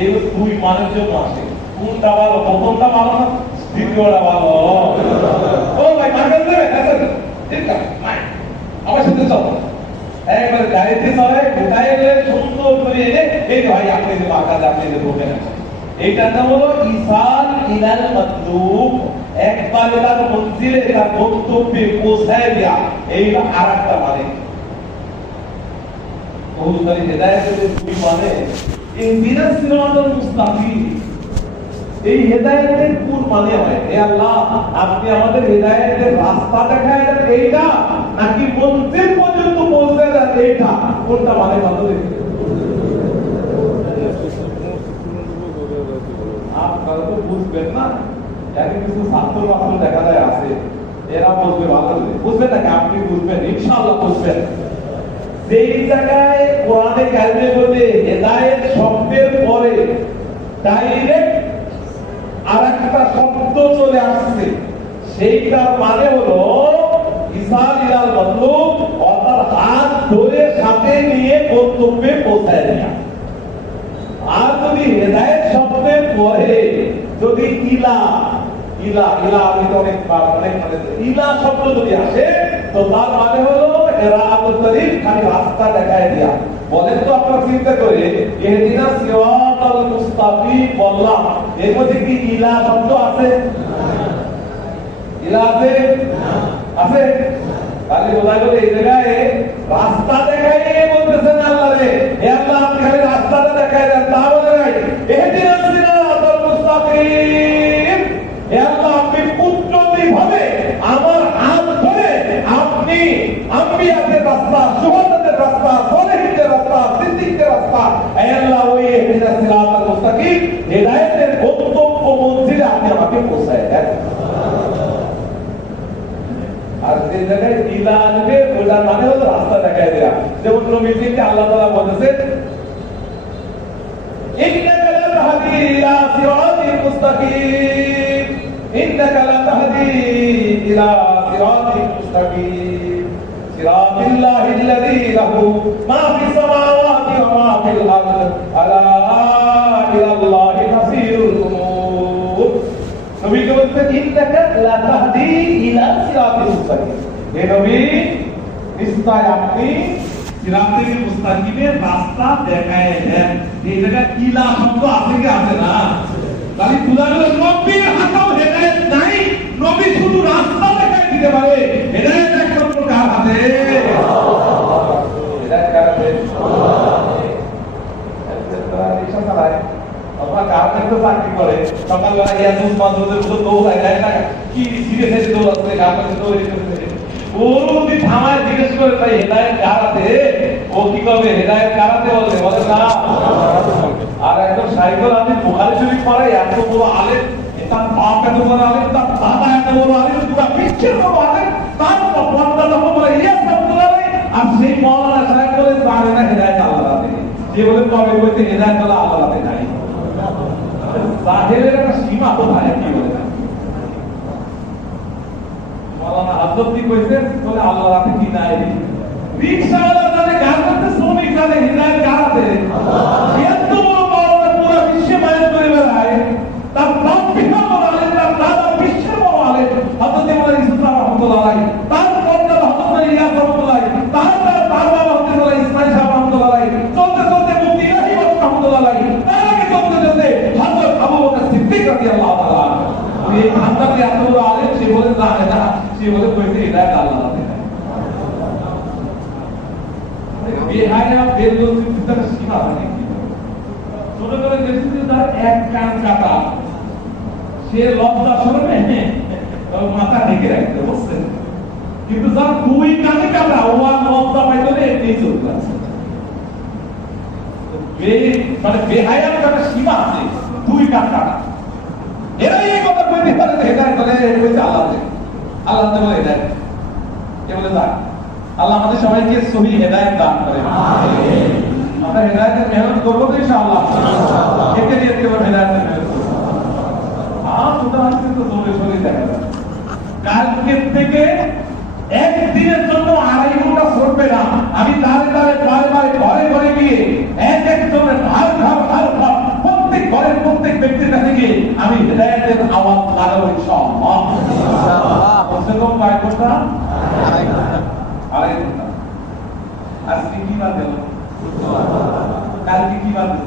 এই দুই মানের জন্য আসে। কোনটা ভালো? প্রথমটা ভালো না দ্বিতীয়টা ভালো? ও ভাই মার্কেট দেবেন, আচ্ছা ঠিক আছে নাই আমার সাথে চলো, একবার গাড়িতে চলে ঢুকায় গেলে সুন্দর করে এনে এই ভাই আপনি যে মার্কেট আপনি যে ঢুকেন, এইটার নাম হলো ইসাল ইলাল মাতলুব, একবার তার মঞ্জিলে তার গন্তব্যে পৌঁছায় দেয়া। এই আরেকটা মানে বহুতকারী হেদায়েতের দুই মানে ইহদিনাস সিরাতাল মুস্তাকিম। এই হেদায়েতের কোন মানে হয়? হে আল্লাহ আপনি আমাদের হেদায়েতের রাস্তা দেখায় দেন এইটা, নাকি মঞ্জিল পর্যন্ত পৌঁছে দেন এইটা, কোনটা মানে ভালো দেখে আপনারা তো বুঝবেন না। জানি কিছু ছাত্র মাত্র দেখা যায় আছে, এরা বুঝবে ভালো, বুঝবেন নাকি? আপনি বুঝবেন, ইনশাআল্লাহ বুঝবেন। যেই জায়গায় কোরআনে কারিমে বলে হেদায়েত শব্দের পরে ডাইরেক্ট আরেকটা শব্দ চলে আসছে, সেইটার মানে হলো ইসাল ইলাল মাতলুব, অর্থাৎ হাত ধরে সাথে নিয়ে গন্তব্যে পৌঁছায় দেয়া। আর যদি হেদায়েত শব্দের পরে যদি ইলা ইলা ইলা আমি তো অনেক মানে ইলা শব্দ যদি আসে, তো তার মানে হলো এরাদুত তরিক, খালি রাস্তা দেখায় দেয়া। বলেন তো আপনারা চিন্তা করে, ইহদিনাস সিরাতাল মুস্তাকিম বললাম, এর মধ্যে কি ইলা শব্দ আছে? ইলা আছে? আছে? তাহলে বোঝা গেল এই জায়গায় রাস্তা দেখায় নিয়ে বলতেছেন আল্লাহ রে, হে আল্লাহ আপনি খালি রাস্তাটা দেখায় দেন, তা বলে নাই ইহদিনাস সিরাতাল মুস্তাকিম, হে আল্লাহ আপনি কুদরতি ভাবে আমার হাত ধরে আপনি আম্বিয়াদের রাস্তা, শুহাদাদের রাস্তা, সালেহীনদের রাস্তা, সিদ্দিকদের রাস্তা, হে আল্লাহ ওই ইহদিনাস সিরাতাল মুস্তাকিম হেদায়েতের গন্তব্য মঞ্জিলে আপনি আমাকে পৌঁছায় দেন। আর যে জায়গায় ইলা আসবে ওটার মানে হলো রাস্তা দেখায় দেয়া। যেমন নবীজিকে আল্লাহ তাআলা বলেছেন ইন্নাকা লা তাহদি ইলা সিরাতিল মুস্তাকিম, ইন্নাকা লা তাহদি ইলা সিরাতিল মুস্তাকিম, সিরাতিল্লাহিল্লাযী লাহু মা ফিস সামাওয়াতি ওয়া মা ফিল আরদ, আলা ইলাল্লাহি মাসিরুল উমুর। নবী কে বলতে ইন্নাকা লা তাহদি ইলা সিরাতিল মুস্তাকিম, হে নবী নিশ্চয় আপনি সিরাতিল মুস্তাকিমের রাস্তা দেখায় দেন। এই জায়গায় ইলা শব্দ আছে কি আছে না? তাহলে বুঝা গেল নবীর হাতেও হেদায়েত নাই, নবী শুধু রাস্তা দেখায় দিতে পারে। হেদায়েত একমাত্র কার হাতে? হেদায়েত কার হাতে? রিকশা চালায়, বাবা গার্মেন্টে চাকরি করে সকালবেলা ইয়াজুজ মাজুজের মতো দৌড়ায় যায় না কি সিরিয়াস এসে দৌড়াচ্ছে গার্মেন্টে দৌড়ে করতে ওর যদি থামায় জিজ্ঞেস করে তাই হেদায়েত কারাতে ও কি করবে হেদায়েত কারাতে বলে না আর একদম সাইকেল আমি বুখারী শরীফ পড়ে এত বড় আলেম তার বাপ এত বড় আলেম তার দাদা এত বড় আলেম পুরো বিশ্বের বড় আলেম তার পর্দা যখন বলে ইয়াস আব্দুল্লাহ আর সেই মাওলানা সাহেব বলে জানে না হেদায়েত আল্লাহ থেকে যে বলে তবে বলতে হেদায়েত আল্লাহ থেকে নাই জাহেলের একটা সীমা কোথায় কি বলে মাওলানা হযরতই কইছেন বলে আল্লাহ রাতে কি নাই রিকশাওয়ালা জানে গার্মেন্টস শ্রমিক জানে হেদায়েত কারাতে এত বড় মাওলানা পুরো বিশ্বে মায়ের করে বেড়ায় তার বাপ বিশাল বড় আলেম তার দাদা বিশ্বের বড় আলেম হযরত ইমাম ইসলাম রাহমাতুল্লাহ আলাইহি তার পর্দা হযরত ইলিয়াস রাহমাতুল্লাহ আলাইহি তার বাবা হযরত ইসমাঈল সাহেব রাহমাতুল্লাহ আলাইহি চলতে চলতে মুফতি ইলাহি রাহমাতুল্লাহ আলাইহি তার আগে চলতে চলতে হযরত আবু বকর সিদ্দিক রাদিয়াল্লাহু তাআলা এই খানদানি এত বড় আলেম সে বলে জানে না সে বলে কইতে হেদায়েত আল্লাহ থেকে বেহায়া বেদলসি ভিতরে সীমা থাকে ছোট করে দেখছি তার এক কান কাটা সে লজ্জা শরমে মাথা ঢেকে রাখতে বুঝছেন কিন্তু যার দুই কানে কাটা ও আর লজ্জা পাইতো না এমনি চলতে আছে মানে বেহায়ার একটা সীমা আছে দুই কান কাটা এরাই এই কথা কইতে পারে হেদায়েত বলে কইতে আল্লাহ বলে হেদায়েত কে বলে যা আল্লাহ আমাদের সবাইকে সহি হেদায়েত দান করেন আমিন আমরা হেদায়েতের মেহনত করব তো ইনশাআল্লাহ এতে দিয়ে কেবল হেদায়েতের মেহনত করব সুতরাং কিন্তু জোরে সোরে দেখা যায় কালকে থেকে একদিনের জন্য 2.5 ঘন্টা চলবে না আমি দাঁড়ে বারে ঘরে ঘরে গিয়ে একজনের ভার প্রত্যেক ঘরের প্রত্যেক ব্যক্তির কাছে গিয়ে আমি হেদায়েতের আওয়াজ লাগাবো ইনশাআল্লাহ কম কয় ঘন্টা 2.5 ঘন্টা আজকে কি বার দেব কালকে কি বার দেব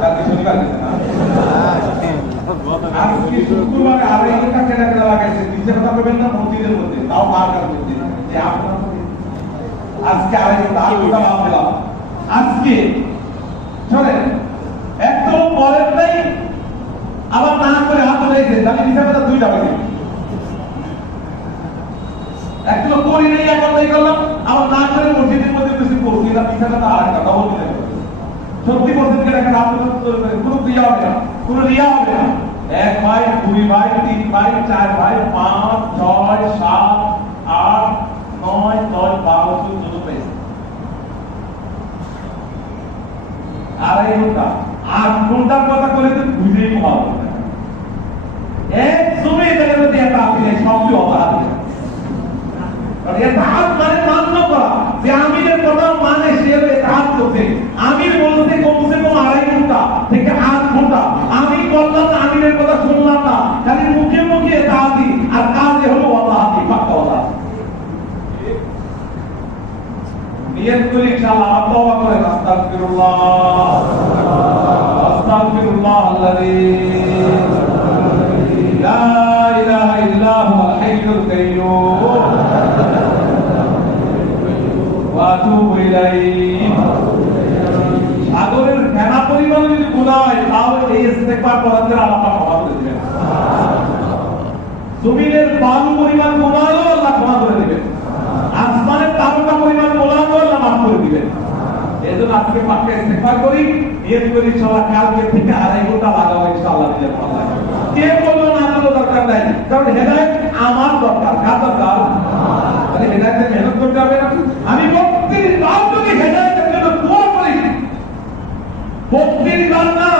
কালকে শনিবার দেব না আজকে শুক্রবারে 2.5 ঘন্টা কেনা লাগাইছে নিচে কথা বলবেন না মসজিদের মধ্যে তাও মার্কার মধ্যে যে আপনারা আজকে 2.5 ঘন্টা বাদ দিলাম আজকে চলেন একদম পরের নাই আবার না করে হাত ধরেছে তাহলে হিসাবে 2টা বাজে একদম করি নেই এখন নাই করলাম আবার না করে মসজিদের মধ্যে বেশি করছি না পিছাটা তো আর কথা বলতে দেবে সত্যি বলতে গেলে একটা আপনার কোনো ক্রিয়া হবে না কোনো রিয়া হবে না 1 ভাই 2 ভাই 3 ভাই 4 ভাই 5 6 7 8 9 10 12 14 পেয়েছে 2.5 ঘন্টা 8 ঘন্টার কথা করে তো বুঝেই পাবো না এক সময় এটাকে যদি একটা আপনি সবই অপরাধ আর ইতাআত মানে মান্য করা যে আমিরের কথা মানে সে ইতাআত করতে আমির বলতে কমসে কম 2.5 ঘন্টা থেকে 8 ঘন্টা আমি বললাম না আমিরের কথা শুনলাম না খালি মুখে মুখে ইতাআতি আর কাজে হলো আল্লাহই পাক্কা কথা নিয়ত করে ইনশাআল্লাহ তওবা করে আস্তাগফিরুল্লাহ আল্লাযী লা ইলাহা ইল্লা হুয়াল হাইয়ুল কাইয়্যুম ওয়া আতুবু ইলাইহি সাগরের ফেনা পরিমাণ যদি গুনাহ হয় তাও এই ইস্তেগফার করাতে আল্লাহ পাক ক্ষমা করে দিবেন জমিনের বালু পরিমাণ গুনাহ হলো আল্লাহ ক্ষমা করে দিবেন আসমানের তারকা পরিমাণ গুনাহ হলো আল্লাহ মাফ করে দিবেন এজন্য আজকে পাকে ইস্তেগফার করি নিয়ত করি ইনশাআল্লাহ কালকে থেকে 2.5 ঘন্টা লাগাবো ইনশাআল্লাহ নিজের আল্লাহ কে বললো না তো দরকার নাই কারণ হেদায়েত আমার দরকার কার দরকার মানে হেদায়েতের মেহনত করতে হবে না আমি প্রতিদিন যদি হেদায়েতের জন্য দোয়া করি প্রতিদিন না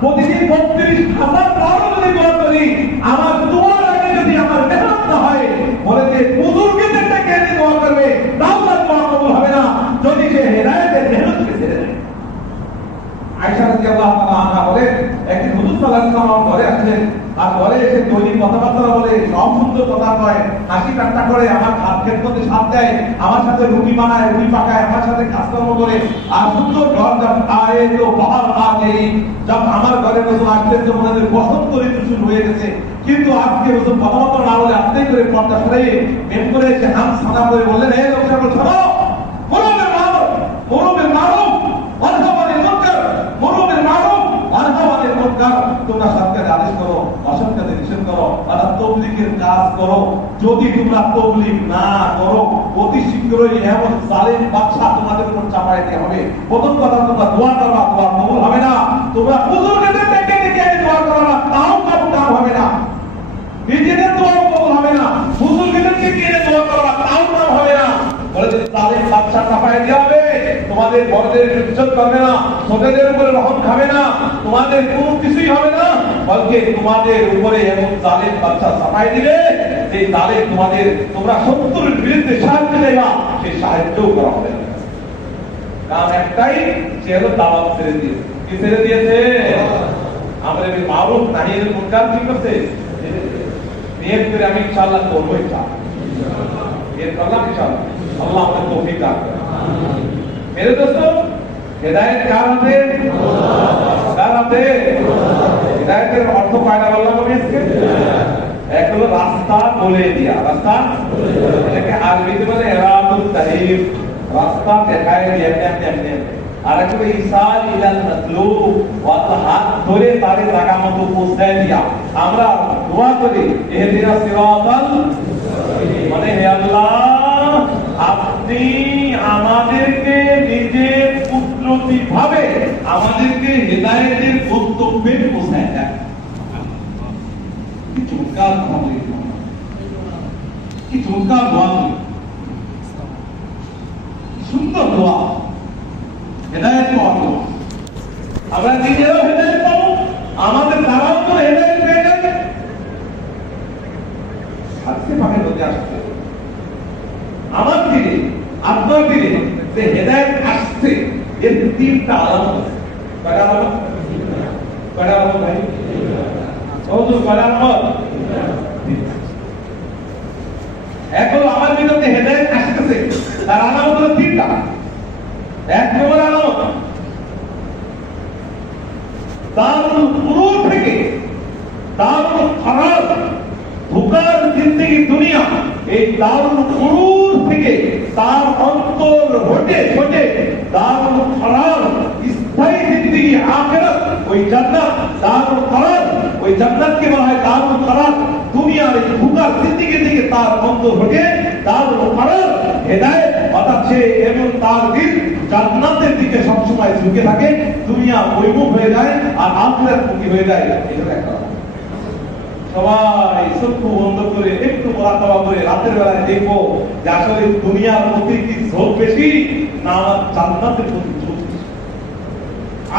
প্রতিদিন 32,000 বার যদি দোয়া করি আমার দোয়ার আগে যদি আমার মেহনত না হয় বলে যে বুজুর্গদের থেকে দোয়া করবে তাও তার দোয়া কবুল হবে না যদি সে হেদায়েতের মেহনতকে ছেড়ে দেয় আয়েশা রাদিয়াল্লাহু তাআলা আনহা বলে একদিন হুজুর সাল্লাল্লাহু আলাইহি ওয়াসাল্লাম ঘরে আসলেন আর ঘরে এসে দৈনিক কথাবার্তা বলে সব সুন্দর কথা কয় হাসি ঠাট্টা করে আমার খাদ্যের মধ্যে সাথ দেয় আমার সাথে রুটি বানায় রুটি পাকায় আমার সাথে কাজকর্ম করে আর সুন্দর ঘর যখন আয়ে তো বাহার আয়ে যখন আমার ঘরে রসুল আসলেন তো মনে হয় বসন্ত ঋতু শুরু হয়ে গেছে কিন্তু আজকে রসুল কথাবার্তা না বলে আস্তে করে পর্দা সরিয়ে মেন করে এসে হাম সাদা করে বললেন হে লোক সকল শোনো মুরুবের মারুফ ওয়ানহাবিল মুনকার মুরুবের মারুফ করো, অর্থাৎ তাবলীগের কাজ করো। যদি তোমরা তাবলীগ না করো, অতি শীঘ্রই এমন জালেম বাদশা তোমাদের উপর চাপাই দেওয়া হবে। প্রথম কথা, তোমরা দোয়া করবা, দোয়া কবুল হবে না। তোমরা হুজুরদের ডেকে ডেকে দোয়া করবা, তাও কাম হবে না। নিজেদের দোয়া কবুল হবে না, হুজুরদের ডেকে দোয়া করবা, তাও কাম হবে না। বলে যদি জালেম বাদশা চাপাই দেওয়া হবে, তোমাদের বড়দের ইজ্জত করবে না, ছোটদের উপরে রহম খাবে না, তোমাদের কোনো কিছুই হবে না, বলকে তোমাদের উপরে এমন জালেম বাদশা চাপাই দিবে যে জালেম তোমাদের, তোমরা শত্রুর বিরুদ্ধে সাহায্য দেবা, সেই সাহায্যও করা হবে না। কারণ একটাই, সে হলো দাওয়াত ছেড়ে দিয়েছে। কি ছেড়ে দিয়েছে? আমরা এই মারুফ নাহির মুনকার কি করতে নিয়ত করে আমি ইনশাআল্লাহ করব। ইনশাআল্লাহ নিয়ত করলাম, ইনশাআল্লাহ আল্লাহ আমাদের তৌফিক দান করেন। मेरे दोस्तों, हिदायत কার হাতে? কার হাতে? হিদায়তের অর্থ কয়টা বললাম আমি আজকে? এক হলো রাস্তা বলে দিয়া, রাস্তা এটাকে আরবিতে বলে ইরাদুত তাহির, রাস্তা দেখায় দিয়ে এমনি। আর এক হলো ইসাল ইলাল মাতলুব, ওয়া হাত ধরে তার জায়গা মতো পৌঁছায় দিয়া। আমরা দোয়া করি ইহদিনাস সিরাতাল মুস্তাকিম, মানে হে আল্লাহ, আপনি আমাদেরকে নিজের কুদরতি ভাবে আমাদেরকে হিদায়াতের গন্তব্যে পৌঁছায় দেন। কি চমৎকার দোয়া, কি চমৎকার দোয়া, সুন্দর দোয়া, হিদায়াত পাবো। আমরা নিজেরাও হিদায়াত পাবো, আমাদের দ্বারাও তো হিদায়াত পেয়ে যাবে। আজকে পাকে নদী আসছে, আমার দিনে আপনার দিনে যে হেদায়েত আসছে, এর তিনটা আলামত আছে। কয়টা আলামত? কয়টা আলামত ভাই? হুজুর কয়টা আলামত? এক হলো আমার ভিতরে হেদায়েত আসতেছে, তার আলামত হলো তিনটা। এক নম্বর আলামত, দারুল কুরুর থেকে দারুল খরাব ধোকার জিন্দেগি দুনিয়া, এই দারুল কুরুর থেকে তার অন্তর হটে দারুল খরাব স্থায়ী জিন্দেগি আখিরাত, ওই জান্নাত দারুল খরাব, ওই জান্নাতকে বলা হয় দারুল খরাব। দুনিয়ার এই ধোকার জিন্দেগি থেকে তার অন্তর হটে দারুল খরাব হেদায়েত, অর্থাৎ সে এবং তার দিল জান্নাতের দিকে সবসময় ঝুঁকে থাকে, দুনিয়া বৈমুখ হয়ে যায় আর আখিরাত মুখী হয়ে যায়। এটা একটা সবাই চক্ষু বন্ধ করে একটু মোরাকাবা করে রাতের বেলায় দেখবো যে আসলে দুনিয়ার প্রতি কি ঝোঁক বেশি না আমার জান্নাতের প্রতি ঝোঁক বেশি।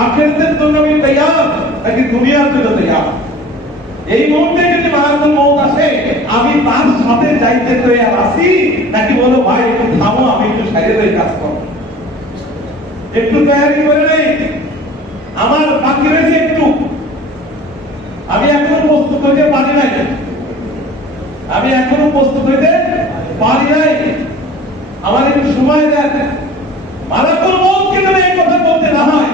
আখিরাতের জন্য আমি তৈয়ার নাকি দুনিয়ার জন্য তৈয়ার? এই মুহূর্তে যদি মারাত্মক মৌত আসে, আমি তার সাথে যাইতে তৈয়ার আছি নাকি বলো ভাই একটু থামো, আমি একটু সাইডে কাজ করব, একটু তৈয়ারি করে নেই, আমার বাকি রয়েছে একটু, আমি এখনো প্রস্তুত হইতে পারি নাই, আমার একটু সময় দেন। মালাকুল মউতকে যদি এই কথা বলতে না হয়,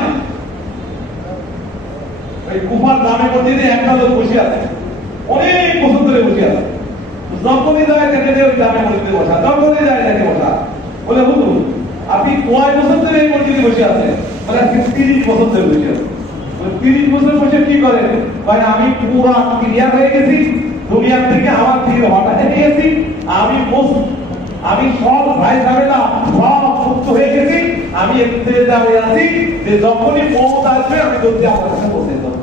ওই কুফার নামে মসজিদে একটা লোক বসে আছে, অনেক বছর ধরে বসে আছে, যখনই যায় দেখে যে ওই জামে মসজিদে বসা, যখনই যায় দেখে বসা। বলে হুজুর আপনি কয় বছর ধরে এই মসজিদে বসে আছেন? বলে 30 বছর ধরে বসে আছে। 30 বছর বসে কি করেন? ভাই আমি পুরা ক্লিয়ার হয়ে গেছি, দুনিয়ার থেকে আমার দিল হটাতে গেছি, আমি সব ভাই ঝামেলা সব মুক্ত হয়ে গেছি, আমি ইন্তেজারে আছি যে যখনই মওত আসবে আমি যদি আমার কাছে বসে যাব।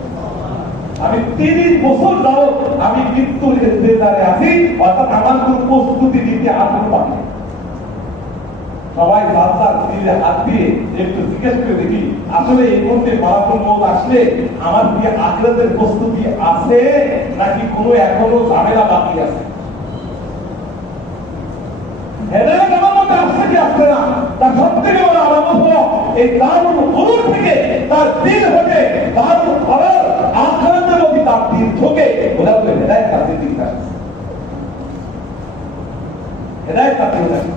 আমি 30 বছর যাবত আমি মৃত্যুর ইন্তেজারে আছি, অর্থাৎ আমার কোনো প্রস্তুতি নিতে আসলে বাকি। সবাই বারবার দিলে হাত দিয়ে একটু জিজ্ঞেস করে দেখি, আসলে এই মুহূর্তে মারাত্মক মওত আসলে আমার কি আখিরাতের প্রস্তুতি আছে নাকি কোনো এখনো ঝামেলা বাকি আছে? হেদায়েত আমার মধ্যে আসছে কি আসছে না, তার সবথেকে বড় আলামত হলো এই দারুল কুরুর থেকে তার দিল হতে দারুল খরার আখিরাতের প্রতি তার দিল ঝোঁকে, ওটা হলো হেদায়েত তার দিকে আসছে। হেদায়েত তার দিকে আসছে।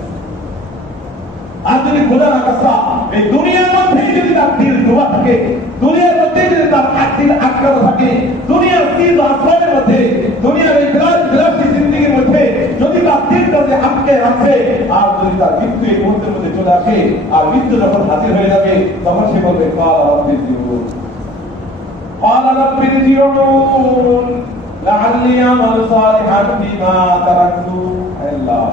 আর যদি খোদা না কাসা এই দুনিয়ার মধ্যে যদি তার দিল ডুবা থাকে, দুনিয়ার মধ্যে যদি তার দিল আটকানো থাকে, দুনিয়ার চিজ আসবাবের মধ্যে, দুনিয়ার এই বিলাসী জিন্দেগির মধ্যে যদি তার দিলটাকে আটকে রাখে, আর যদি তার মৃত্যু এই মুহূর্তের মধ্যে চলে আসে, আর মৃত্যু যখন হাজির হয়ে যাবে, তখন সে বলবে কালা রাব্বির জিউন, কালা রাব্বির জিউন, লাআল্লি আমাল সালিহান ফিমা তারাকতু। আল্লাহ,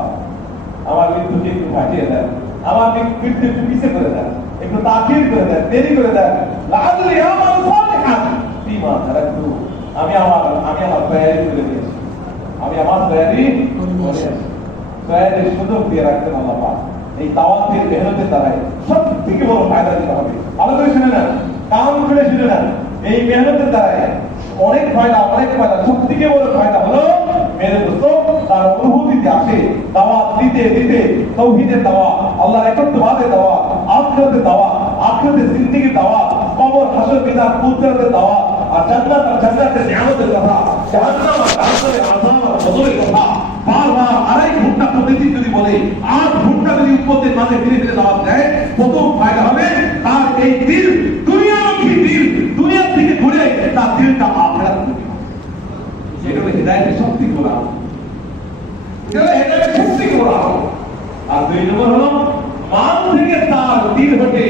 আমার মৃত্যুকে একটু ঘাটিয়ে দেন, আমার মৃত্যু একটু পিছিয়ে করে দেন, একটু তাখির করে দেন, দেরি করে দেন। লাআল্লি আমাল সালিহান ফিমা তারাকতু। আমি আমার তৈরি করে দিয়েছি, আমি আমার তৈরি সুযোগ দিয়ে রাখতেন আল্লাহ পাক। এই দাওয়াতের মেহনতের দ্বারাই সব থেকে বড় ফায়দা দিতে হবে। ভালো করে শুনে নেন, কান খুলে শুনে নেন, এই মেহনতের দ্বারাই অনেক ফায়দা। সব থেকে বড় ফায়দা হলো মেরে দোস্ত তার অনুভূতিতে আসে। দাওয়াত দিতে দিতে তাওহীদের দাওয়া, আল্লাহর একত্ববাদের দাওয়া, আখিরাতের দাওয়া, আখিরাতের জিন্দেগির দাওয়া, কবর হাসর মিজান কুদরতের দাওয়া, আর জান্নাতের নিয়ামতের কথা, জাহান্নাম আর জাহান্নামের আযাব আর বদলের কথা বারবার আড়াই ঘন্টা প্রতিদিন যদি বলে, 8 ঘন্টা যদি উম্মতের মাঝে ফিরে ফিরে দাওয়াত দেয়, প্রথম ফায়দা হবে তার এই দিল দুনিয়ামুখী দিল, দুনিয়া থেকে ঘুরে তার দিলটা আখিরাতমুখী। এটা হলো হিদায়াতের শক্তি করা, এটা হলো হিদায়াতের শক্তি করা। আর 2 নম্বর হলো মান থেকে তার দিল হটে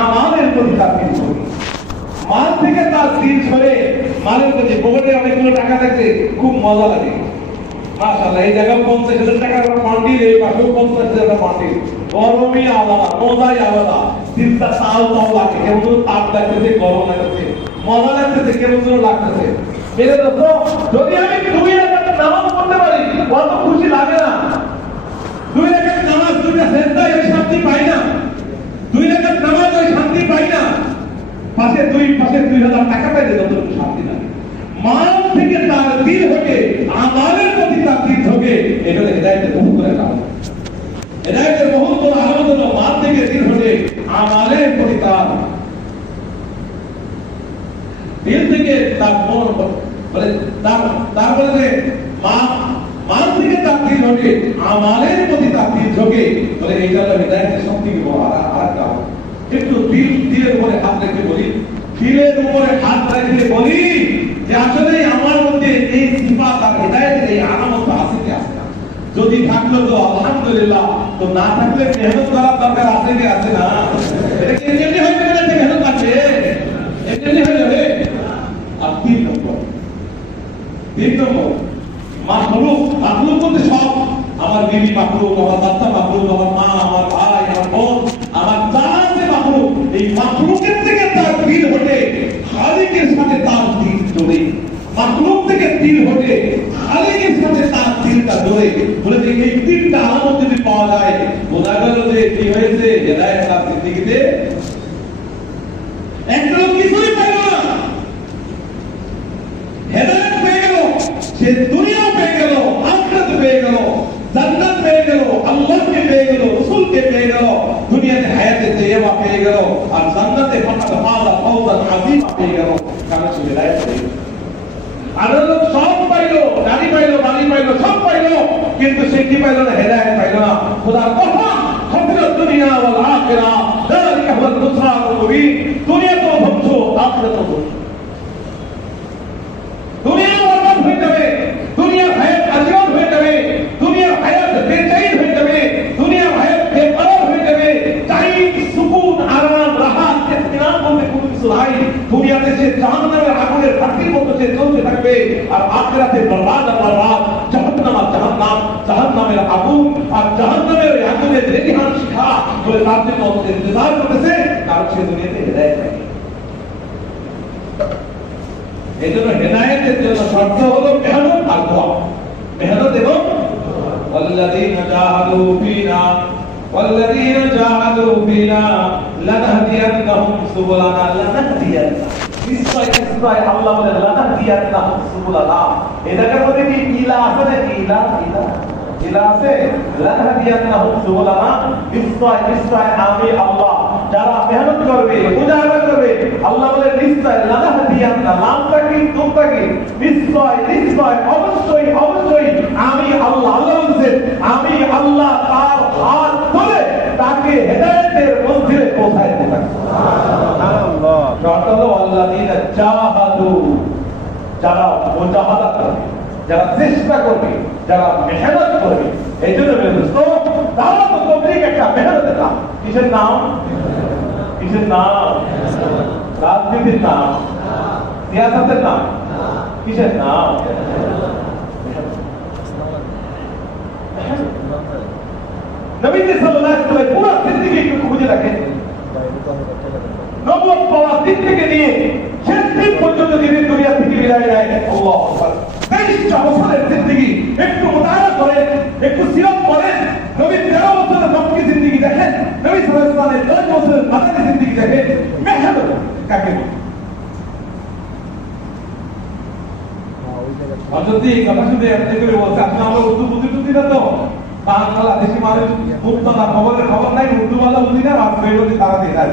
আমালের প্রতি তার দিল সরে। মান থেকে তার দিল সরে মালের প্রতি। পকেটে অনেকগুলো টাকা থাকছে, খুব মজা লাগে, মাশাআল্লাহ। এই জায়গায় 50,000 টাকার পান্ডিল, এই পাশেও 50,000 টাকা পান্ডিল। গরমই আলাদা, মজাই আলাদা। দিলটা তাও লাগে, কেমন তাপ লাগতেছে, গরম লাগতেছে, মজা লাগতেছে, কেমন লাগতেছে। মেরে দোস্ত, যদি আমি 2 রাকাত নামাজ পড়তে পারি কত খুশি লাগে না? 2 রাকাত নামাজ, 2টা সেজদায় ওই শান্তি পাই না? 2 রাকাত নামাজ ওই শান্তি পাই না? পাশে 2,000 টাকা পাইলে যতটুকু শান্তি লাগে। মান থেকে তার দিল হকে আমালের প্রতি তার দিল হকে, এটা হলো হিদায়াতের বহু করে কাজ। হিদায়াতের বহু করে আলামত হলো মান থেকে দিল হকে আমালের প্রতি তার দিল থেকে তার মন বলে তারপরে যে মান থেকে তার দিল হকে আমালের প্রতি তার দিল হকে, বলে এইটা হলো হিদায়াতের শক্তি। আর কাজ একটু দিলের উপরে হাত রেখে বলি, দিলের উপরে হাত রেখে বলি যে আসলে আমার মধ্যে এই সিফাত আর হিদায়াতের এই আলামত আছে কি আছে না? যদি থাকলো তো আলহামদুলিল্লাহ, তো না থাকলে মেহনত করার দরকার আছে কি আছে না? এটা কি এমনি হয়ে যাবে না? মেহনত আছে এমনি হয়ে যাবে। আর 3 নম্বর মাখলুক বলতে সব, আমার বিবি মাখলুক, আমার বাচ্চা মাখলুক, আমার মা, আমার ভাই, আমার বোন, আমার যা আছে মাখলুক। এই মাখলুকের থেকে তার দিল হটে খালিকের সাথে তার দিল জোড়ে। মাখলুক থেকে দিল হটে খালিকের সাথে তার দিলটা জোড়ে। বলে যে এই 3টা আলামত যদি পাওয়া যায়, বোঝা গেল যে কি হয়েছে, হেদায়েত তার জিন্দেগিতে একটা লোক কিছুই পাইল না, হেদায়েত পেয়ে গেল, সে দুনিয়াও পেয়ে গেল, আখিরাত পেয়ে গেল, জান্নাত পেয়ে গেল, আল্লাহকে পেয়ে গেল, রাসূলকে পেয়ে গেল, দুনিয়াতে হায়াতে তাইয়্যিবা পেয়ে গেল, আর জান্নাতে ফাকাদ ফাযা ফাওজান আযীমা পেয়ে গেল। কারণ সে হিদায়াত পেয়ে গেল। আর লোক সব পাইলো, গাড়ি পাইলো, বাড়ি পাইলো, সব পাইলো, কিন্তু সে কি পাইলো না? হেদায়েত পাইলো না। খোদার কসম, খাসিরাত দুনিয়া ওয়াল আখিরা, যালিকা হুয়াল খুসরানুল মুবিন। দুনিয়া তো ধ্বংস, আখিরাত তো ধ্বংস। দুনিয়া বরবাদ হয়ে যাবে, দুনিয়ার হায়াত আজীবন হয়ে যাবে, দুনিয়ার হায়াত বেচাইন হয়ে যাবে, দুনিয়ার হায়াত বেকরার হয়ে যাবে। চাইন, সুকুন, আরাম, রাহাত, ইতমিনান বলতে কোনো কিছু নাই। দুনিয়াতে সে জাহান্নামের আগুনের ভাটির মতো সে চলতে থাকবে, আর আখিরাতে বরবাদ আর বরবাদ, জাহান্নাম আর জাহান্নাম, জাহান্নামের আগুন আর জাহান্নামের ওই আগুনের রেডিহান শিখা বলে তার জন্য ইন্তজার করতেছে, কারণ সে দুনিয়াতে হেদায়েত পায়নি। এই জন্য হেদায়েতের জন্য শর্ত হলো মেহনত আর দোয়া। মেহনত এবং ওয়াল্লাযীনা জাহাদু ফীনা লানাহদিয়ান্নাহুম সুবুলানা। নিশ্চয় আল্লাহ বলেন লানাহদিয়ান্নাহুম সুবুলানা। এই জায়গার মধ্যে কি ইলা আছে নাকি? ইলা আছে। লানাহদিয়ান্নাহুম সুবুলানা, নিশ্চয় আমি আল্লাহ যারা মেহনত করবে, মুজাহিদা করবে, আল্লাহ বলে নিশ্চয় লানাহদিয়ান্না, নামটা কি তুমটা কি? নিশ্চয় অবশ্যই আমি আল্লাহ। আল্লাহ বলেন আমি আল্লাহ তার হাত ধরে তাকে হেদায়েতের মন্দিরে পৌঁছায় দেব। সুবহানাল্লাহ। শর্ত হলো আল্লাযীনা জাহাদু, যারা মুজাহাদা করবে, যারা চেষ্টা করবে, যারা মেহনত করবে। এই জন্য দোস্ত, দাওয়াত ও তাবলীগ একটা মেহনতের নাম। কিসের নাম? রাজনীতির নাম, সিয়াসতের নাম, কিসের নাম? নবী সাল্লাল্লাহু আলাইহি ওয়াসাল্লাম পুরো জিন্দেগি একটু খুঁজে দেখেন, নবুয়ত পাওয়ার দিন থেকে নিয়ে শেষ দিন পর্যন্ত যিনি দুনিয়া থেকে বিদায় নেয়, আল্লাহু আকবার, 23টা বছরের জিন্দেগি একটু মুতাআলা করেন, একটু সিরাত পড়েন। নবী 13 বছরের মক্কি জিন্দেগি দেখেন, নবী সাল্লাল্লাহু আলাইহি ওয়াসাল্লাম 10 বছরের মাদানী জিন্দেগি দেখেন। মেহনত কাকে বলে? যদি এই কথা শুনে আপনি করে বলছে আপনি আমরা উর্দু বুঝি না তো বাংলাদেশি মানুষ মুক্তলা খবরের খবর নাই, উর্দু বলা বুঝি না, বাংলাদেশি তারা দেয়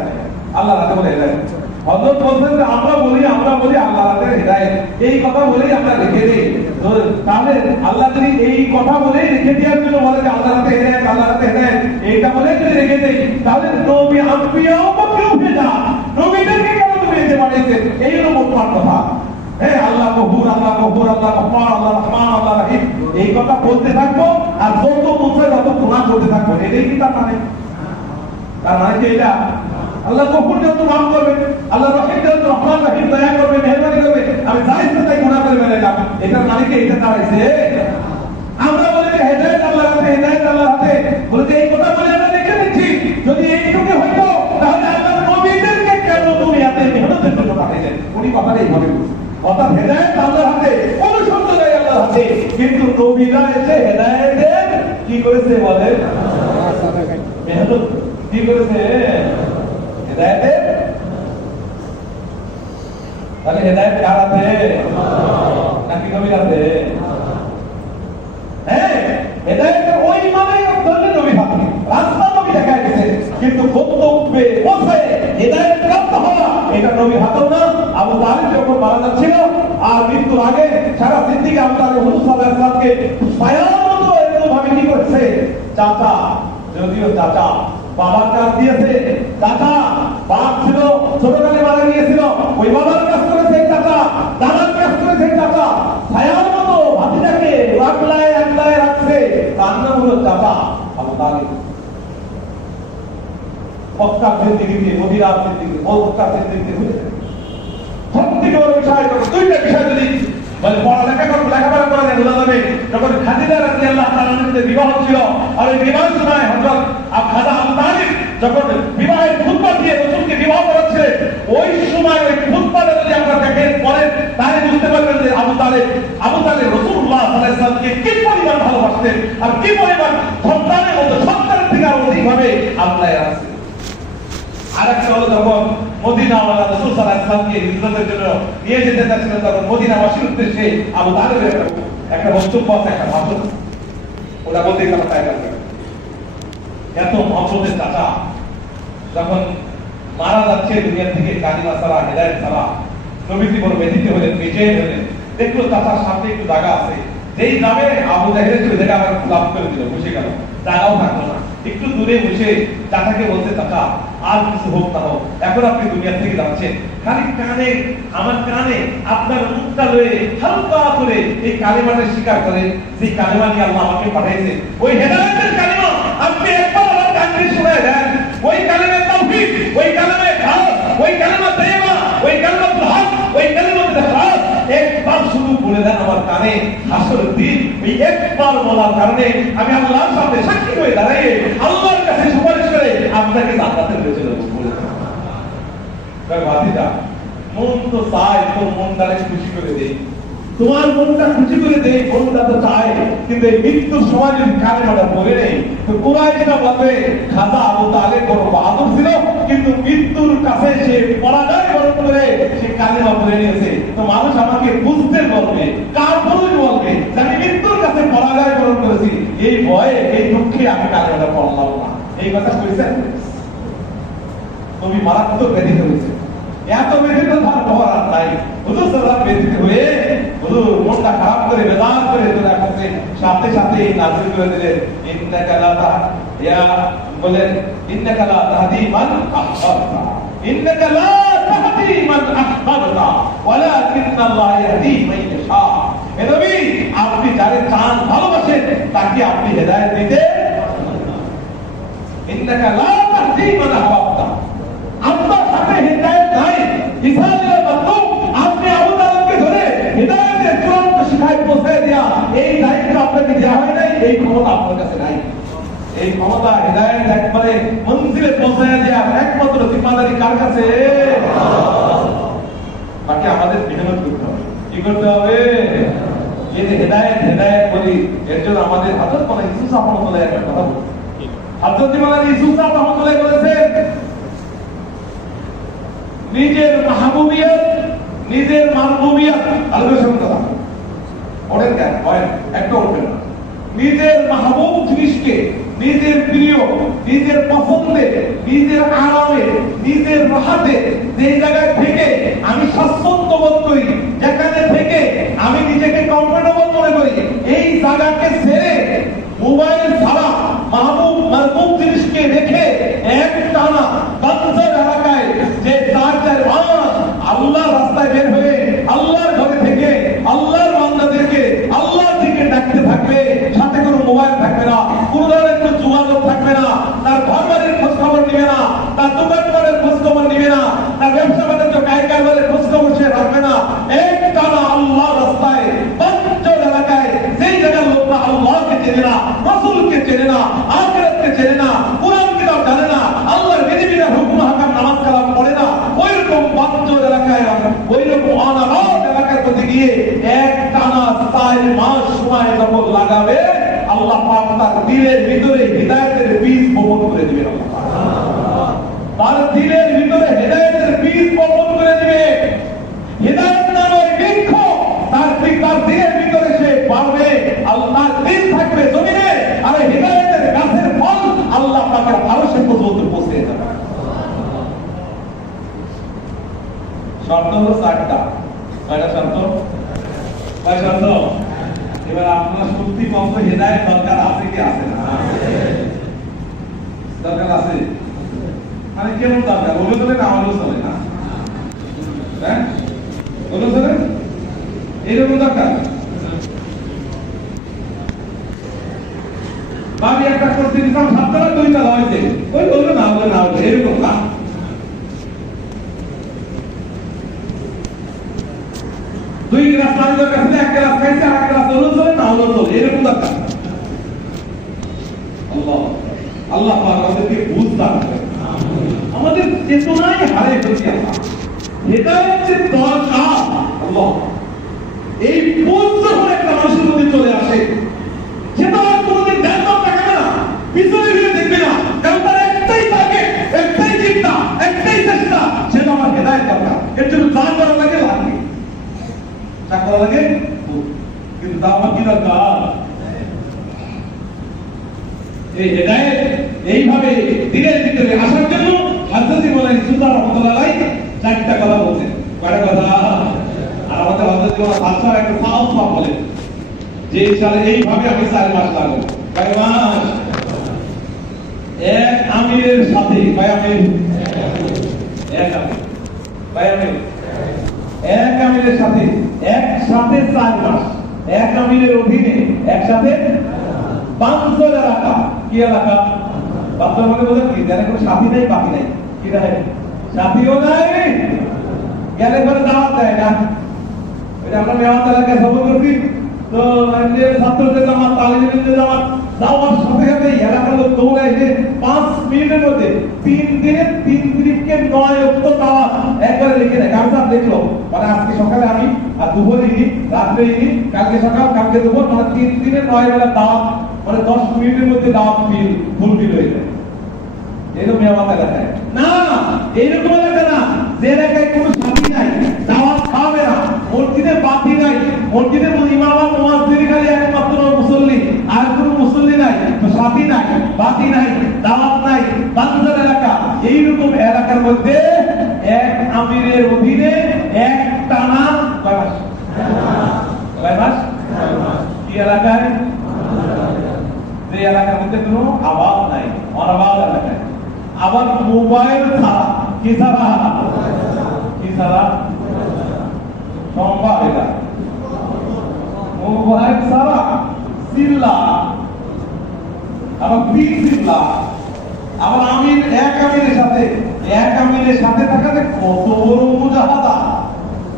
আল্লাহ রাতে বলে দেয়। হযরত বলছেন যে আমরা বলি আল্লাহ রাতে হেদায়েত, এই কথা বলেই আমরা রেখে দেই। তাহলে আল্লাহ যদি এই কথা বলেই রেখে দেওয়ার জন্য বলে যে আল্লাহ রাতে হেদায়েত, এইটা বলে যদি রেখে দেই, তাহলে নবী আম্বিয়াও কেউ ভেজা, নবীদেরকে কেন তুমি যেতে পাঠাইছে? এই হলো মোট কথা। হ্যাঁ, আল্লাহ গফুর, আল্লাহ গফুর, আল্লাহ গফফার, আল্লাহ রহমান, আল্লাহ রহিম, এই কথা বলতে থাকবো আর যত বলছে তত গুনাহ করতে থাকবো। এটাই কি তার মানে? তার মানে কি এটা? আল্লাহ গফুর যত মাফ করবে, আল্লাহ রহিম যত রহমান রহিম দয়া করবে, মেহেরবানি করবে, আমি যা ইচ্ছা তাই গুনাহ করে ফেললাম, এটার মানে কি এটা দাঁড়াইছে? আমরা বলি যে হেদায়েত আল্লাহর হাতে, হেদায়েত আল্লাহর হাতে, বলে যে এই কথা বলে আমরা লিখে দিচ্ছি। যদি এইটুকু হইতো তাহলে আল্লাহ নবীদেরকে কেন দুনিয়াতে মেহনতের জন্য পাঠাইলেন? উনি কথাটাই বলে অর্থাৎ হেদায়েত আল্লাহর হাতে, অনুসন্ধান আল্লাহর হাতে, কিন্তু নবীরা এসে হেদায়েতের কি করেছে বলে? মেহনত কি করেছে? হেদায়েতের, তাহলে হেদায়েত কার হাতে? নাকি নবীর হাতে? হ্যাঁ, হেদায়েতের ওই মানে ধরলে নবীর হাতে, রাস্তা নবী দেখায় গেছে, কিন্তু গন্তব্যে পৌঁছায় হেদায়েত প্রাপ্ত হওয়া এটা নবীর হাতেও না। আবু তালিব যখন মারা যাচ্ছিল আর মৃত্যুর আগে সারা জিন্দেগি আবু তালিব হুজুর সাল্লাল্লাহু আলাইহি ওয়াসাল্লামকে ছায়ার মতো এরকম ভাবে কি করেছে? চাচা, যদিও চাচা বাবার কাজ দিয়েছে, চাচা বাপ ছিল ছোটকালে মারা গিয়েছিল, ওই বাবার কাজ করেছে চাচা, দাদার কাজ করেছে চাচা, ছায়ার মতো ভাতিজাকে আগলায় রাখছে, তার নাম হলো চাচা আবু তালিব। মক্কার জিন্দেগিতে, মদিনার জিন্দেগিতে, মক্কার জিন্দেগিতে হয়েছে সবথেকে বড় বিষয় দুইটা বিষয় যদি মানে লেখাপড়া করা যায় বোঝা যাবে। যখন খাদিজা রাদিয়াল্লাহু তাআলার সাথে বিবাহ ছিল আর ওই বিবাহের সময় হযরত খাজা আবু তালিব যখন বিবাহের খুতবা দিয়ে রাসূলকে বিবাহ করাচ্ছে, ওই সময় ওই খুতবাটা যদি আমরা দেখেন পরে তাহলে বুঝতে পারবেন যে আবু তালিব রাসূলুল্লাহ সাল্লাল্লাহু আলাইহি ওয়াসাল্লামকে কি পরিমাণ ভালোবাসতেন আর কি পরিমাণ সন্তানের মতো, সন্তানের থেকে আরো অধিকভাবে আল্লাহ রাখছেন। আরেকটা হলো যখন মদিনাওয়ালা রাসূল সাল্লাল্লাহু আলাইহি ওয়াসাল্লামকে হিজরতের জন্য নিয়ে যেতে চাচ্ছিলেন, তখন মদিনাবাসীর উদ্দেশ্যে আবু তালিবের একটা বক্তব্য আছে, একটা ভাষণ, ওটা বলতে গেলে তাই লাগবে। এত মহব্বতের চাচা যখন মারা যাচ্ছে দুনিয়া থেকে, কালিমা ছাড়া, হেদায়েত ছাড়া, নবীজি বড় ব্যথিত হলেন, বেচেন হলেন। দেখলো চাচার সামনে একটু জায়গা আছে, যেই যাবে আবু জাহেলের চলে জায়গা আবার লাভ করে দিল, বসে গেল, জায়গাও থাকলো না। একটু দূরে বসে চাচাকে বলতে, চাচা আর কিছু হোক না হোক, এখন আপনি দুনিয়া থেকে যাচ্ছেন, খালি কানে, আমার কানে আপনার মুখটা লয়ে হালকা করে এই কালিমাটা স্বীকার করেন, যে কালিমা নিয়ে আল্লাহ আমাকে পাঠিয়েছে, ওই হেদায়েতের কালিমা আপনি একবার আমার কানে শোনায় দেন। ওই কালিমা তাওহীদ, ওই কালিমা খাস, ওই কালিমা তাইয়্যিবা, ওই কালিমাতুল হক, ওই কালিমাতুল ইখলাস একবার শুধু বলে দেন আমার কানে। হাসরের দিন এই একবার বলার কারণে আমি আল্লাহর সামনে সাক্ষী হয়ে দাঁড়িয়ে আল্লাহর কাছে সুপারিশ করে আপনাকে জান্নাতে নিয়ে চলে যাব বলে। তাই ভাতিজা, মন তো চায় তোর মনটাকে খুশি করে দেই, তোমার মনটা খুশি করে দেই, মনটা তো চায়, কিন্তু এই মৃত্যুর সময় যদি কালেমাটা বলে নেই তো কুরাইশরা বলবে খাজা আবু তালিব বড় বাহাদুর ছিল, কিন্তু মৃত্যুর কাছে সে পরাজয় বরণ করে সে কালেমা বলে নিয়েছে। তো মানুষ আমাকে বুঝতে বলবে, কার পুরুষ বলবে যে আমি মৃত্যুর কাছে পরাজয় বরণ করেছি, এই ভয়ে, এই দুঃখে আমি কালেমাটা পড়লাম না। এই কথা কইছেন নবী মারাত্মক ব্যথিত হয়েছে। এত ব্যথিত তার পর আর নাই, হুজুর সাল্লাল্লাহু ব্যথিত হয়ে হুজুর মনটা খারাপ করে বেজার করে চলে আসছে, সাথে সাথে নাযিল করে দিলেন ইন্নাকা লা ইয়া বলেন ইন্নাকা লা তাহদি মান আহবাবতা, ইন্নাকা লা তাহদি মান আহবাবতা ওয়ালাকিন্নাল্লাহ ইয়াহদি মান ইয়াশা। হে নবী, আপনি যারে চান, ভালোবাসেন, তাকে আপনি হেদায়েত দিতে, ইন্নাকা লা তাহদি মান আহবাবতা, আপনার সাথে হেদায়েত নাই। ঈসা আলাইহিস সালাম আপনি আবু তালিবকে ধরে হেদায়েতের দেয়া, এই দায়িত্ব আপনাকে দেওয়া হয় নাই, এই ক্ষমতা আপনার কাছে নাই। এই ক্ষমতা হিদায়াত একবারে মন্দিরে পৌঁছায় দেওয়ার একমাত্র জিম্মাদারি কার কাছে? বাকি আমাদের মেহনত করতে হবে। কি করতে হবে? এই যে হিদায়াত বলি, এর জন্য আমাদের হযরত মাওলানা ইউসুফ রহমাতুল্লাহ একটা কথা বলি। হযরত মাওলানা ইউসুফ রহমাতুল্লাহ বলেছেন, নিজের মাহবুবিয়ত, নিজের মাহবুবিয়ত আল্লাহর সঙ্গে কথা ওঠেন কেন? হয় একটা উঠবেন না। নিজের মাহবুব জিনিসকে, নিজের প্রিয়, নিজের পছন্দে, নিজের আরামে, নিজের রাহাতে যে জায়গায় থেকে আমি স্বাচ্ছন্দ্য বোধ করি, যেখানে থেকে আমি নিজেকে কমফোর্টেবল মনে করি, এই জায়গাকে ছেড়ে মোবাইল ছাড়া মাহবুব জিনিসকে রেখে এক টানা বাঞ্চার এলাকায় যে 4 মাস আল্লাহ রাস্তায় বের হয়ে আল্লাহর ঘরে থেকে আল্লাহর বান্দাদেরকে আল্লাহর দিকে ডাকতে থাকবে, সাথে কোনো মোবাইল থাকবে না, কোনো ধরনের কোনো যোগাযোগ থাকবে না, তার ঘর বাড়ির খোঁজ খবর নিবে না, তার দোকান বাড়ির খোঁজ খবর নিবে না, তার ব্যবসা বাণিজ্য কারবারের খোঁজ খবর সে রাখবে না। এক টানা আল্লাহ রাস্তায় বাঞ্চার এলাকায় যেই জায়গায় লোকরা আল্লাহকে চেনে না, রাসূলকে চেনে না, আখিরাতকে চেনে না, কোরআন কিতাব জানে না, আল্লাহর বিধিবিধান হুকুম হাকাম নামাজ কালাম পড়ে না, ওইরকম বাঞ্চার এলাকায়, ওইরকম অনারত এলাকার প্রতি গিয়ে এক টানা 4 মাস সময় যখন লাগাবে, আল্লাহ পাক তার দিলের ভিতরে হিদায়াতের বীজ বপন করে দিবেন। তার দিলের ভিতরে হিদায়াতের বীজ বপন করে দিবে। হিদায়াত নামের বৃক্ষ তার দিলের ভিতরে সে পাবে, আল্লাহর দিন থাকবে জমিনে, আর হিদায়াতের গাছের ফল আল্লাহ পাকের আরশে পর্যন্ত পৌঁছে যাবে। শর্ত হলো 4টা। কয়টা শর্ত? কয় শর্ত? এবার আপনার সত্যি মতো হিদায়াত দরকার আছে কি আছে না? দরকার আছে। মানে কেমন দরকার? ওগুলো চলে না, আমারও চলে না। হ্যাঁ, ওগুলো চলে এইরকম দরকার। আমি একটা করতে দিতাম 7টা 2টা হয়েছে, ওই ওগুলো না, ওগুলো না, এরকম না। দুই গ্লাস পানি দরকার ছিল, 1 গ্লাস খাইছে, আর 1 গ্লাস ওগুলো চলে না, ওগুলো চলে, এরকম দরকার। আল্লাহ পাক আমাদেরকে বুঝ দান করেন, আমাদের চেতনায় হারে ফেলছি। আল্লাহ হিদায়াত যে দরকার, আল্লাহ এই বুঝ যখন একটা মানুষের মধ্যে চলে আসে, সেটা আর কোনোদিন ডেভেলপ থাকে না, পিছনে ফিরে দেখবে না, কারণ তার একটাই টার্গেট, একটাই চিন্তা, একটাই চেষ্টা, সেটা আমার হিদায়াত দরকার। এর জন্য যা করা লাগে লাগে, যা করা লাগে, কিন্তু দাওয়াত কি দরকার? এই হিদায়াত এইভাবে দিনের ভিতরে আসার জন্য হযরত মাওলানা ইউসুফ রহমাতুল্লাহ আলাইহি 4টা কথা বলছেন। কয়টা কথা? আর আমাদের হযরত মাওলানা বাদশাহ একটা ফালসফা বলেন যে ইনশাআল্লাহ এইভাবে আমি 4 মাস লাগবে। কয় মাস? এক আমিরের সাথে, কয় আমির? এক আমির। কয় আমির? এক আমিরের সাথে একসাথে 4 মাস, এক আমিরের অধীনে একসাথে বাঞ্চর এলাকা। কি এলাকা? বাঞ্চর মানে বোঝেন কি? যারা কোনো সাথী নাই, বাকি নাই, কি নাই, সাথীও নাই, গেলে করে দাওয়াত দেয় না। ওই আমরা মেওয়াত এলাকায় সফর করছি, তো ছাত্রদের জামাত, তালিবের জামাত যাওয়ার সাথে সাথে এলাকার লোক দৌড়ায় যে 5 মিনিটের মধ্যে 3 দিনে 3 তারিখকে 9 অক্ট দাওয়াত একবারে লিখে দেয়। কার সাথে দেখলো মানে আজকে সকালে আমি, আর দুপুরে ইনি, রাত্রে ইনি, কালকে সকাল, কালকে দুপুর, মানে 3 দিনে 9 বেলা দাওয়াত, মানে 10 মিনিটের মধ্যে দাওয়াত ফুলফিল হয়ে যায়। এরকম মেওয়াত এলাকায় না, এইরকম এলাকা না যে এলাকায় কোনো সাথী নাই, দাওয়াত খাওয়াবে না, মসজিদে বাতি নাই, মসজিদে ইমাম আর মুয়াজ্জিন খালি একমাত্র মুসল্লি, আর কোনো মুসল্লি নাই, তো সাথী নাই, বাতি নাই, দাওয়াত নাই, বাঞ্চার এলাকা। এইরকম এলাকার মধ্যে এক আমিরের অধীনে এক টানা কয় মাস? কয় মাস? কি এলাকায়? যে এলাকার মধ্যে কোনো আওয়াজ নাই, অনাবাদ এলাকায়। আবার মোবাইল ছাড়া, কি ছাড়া? কি ছাড়া? সম্ভব এটা মোবাইল ছাড়া চিল্লা, আবার বিগ চিল্লা, আবার আমির, এক আমিরের সাথে থাকাতে কত বড় মুজাহাদা।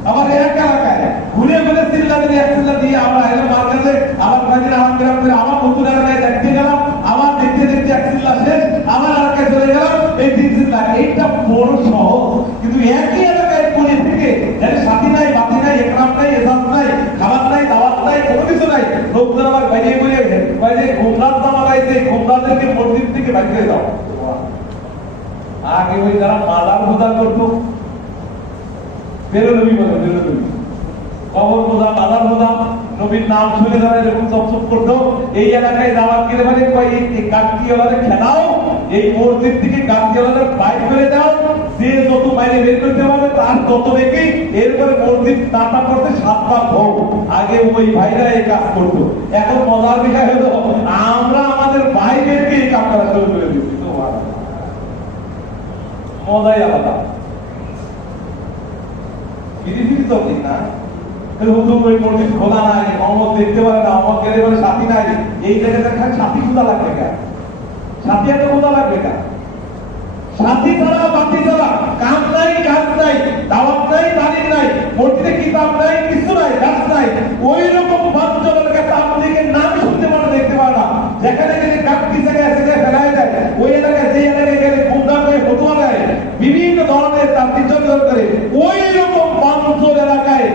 আবার এক এলাকায় ঘুরে ঘুরে চিল্লা দিয়ে এক চিল্লা দিয়ে আমরা এলাম মার্কেটে, আবার কয়েকদিন আমার গ্রাম থেকে আমার নতুন এলাকায় দেখতে গেলাম, আবার দেখতে দেখতে এক চিল্লা শেষ, আবার এলাকায় চলে গেলাম, এই তিন চিল্লা। এইটা বড় সহজ, কিন্তু একই এলাকায় পড়ে থেকে যাদের সাথী নাই, বাতি নাই, একরাম নাই, এসাস নাই, খাবার নাই, দাওয়াত নাই, কোনো কিছু নাই, লোকজন আবার বাইরে বলে কয় যে ঘুমরাত জামা গাইছে, ঘুমরাতদেরকে মসজিদ থেকে বাইরে দাও। আগে ওই যারা মাদার পূজা করতো, বেরোনবী বলে, বেরোনবী কবর পূজা, মাদার পূজা, নবীর নাম শুনে যারা এরকম চপচপ করতো, এই এলাকায় দাওয়াত গেলে মানে এই কাকটিওয়ালারে খেলাও, এই মসজিদ থেকে কাকটিওয়ালারে বাইর করে দাও, যে যত বাইরে বের করতে পারবে তার তত বেশি। এরপরে মসজিদ টাটা করতে 7 বার ভোগ। আগে ওই ভাইরা এই কাজ করতো। এখন মজার বিষয় হলো আমরা আমাদের ভাইদেরকে এই কাজ করা শুরু করে দিচ্ছি। মজাই আলাদা। ফিরি তো ঠিক না, মসজিদ খোলা নাই, অমত দেখতে পারে না, অমত গেলে বলে সাথী নাই, এই জায়গাটা খালি সাথী খোঁজা লাগবে কেন? সাথী এত খোঁজা লাগবে কেন? সাথী ছাড়া বাতি ছাড়া কাজ নাই, কাজ নাই, দাওয়াত নাই, তালিম নাই, মসজিদে কিতাব নাই, কিছু নাই, গাছ নাই। ওই রকম বাচ্চাদের কাছে আপনাদেরকে নাম শুনতে পারে, দেখতে পারে না। যেখানে গেলে কাঠ কি জায়গায় ফেলাই যায়, ওই এলাকায় যে এলাকায় গেলে গুন্ডা করে ফতুয়া দেয়, বিভিন্ন ধরনের তার নির্যাতন করে, ওই রকম বাঞ্চল এলাকায়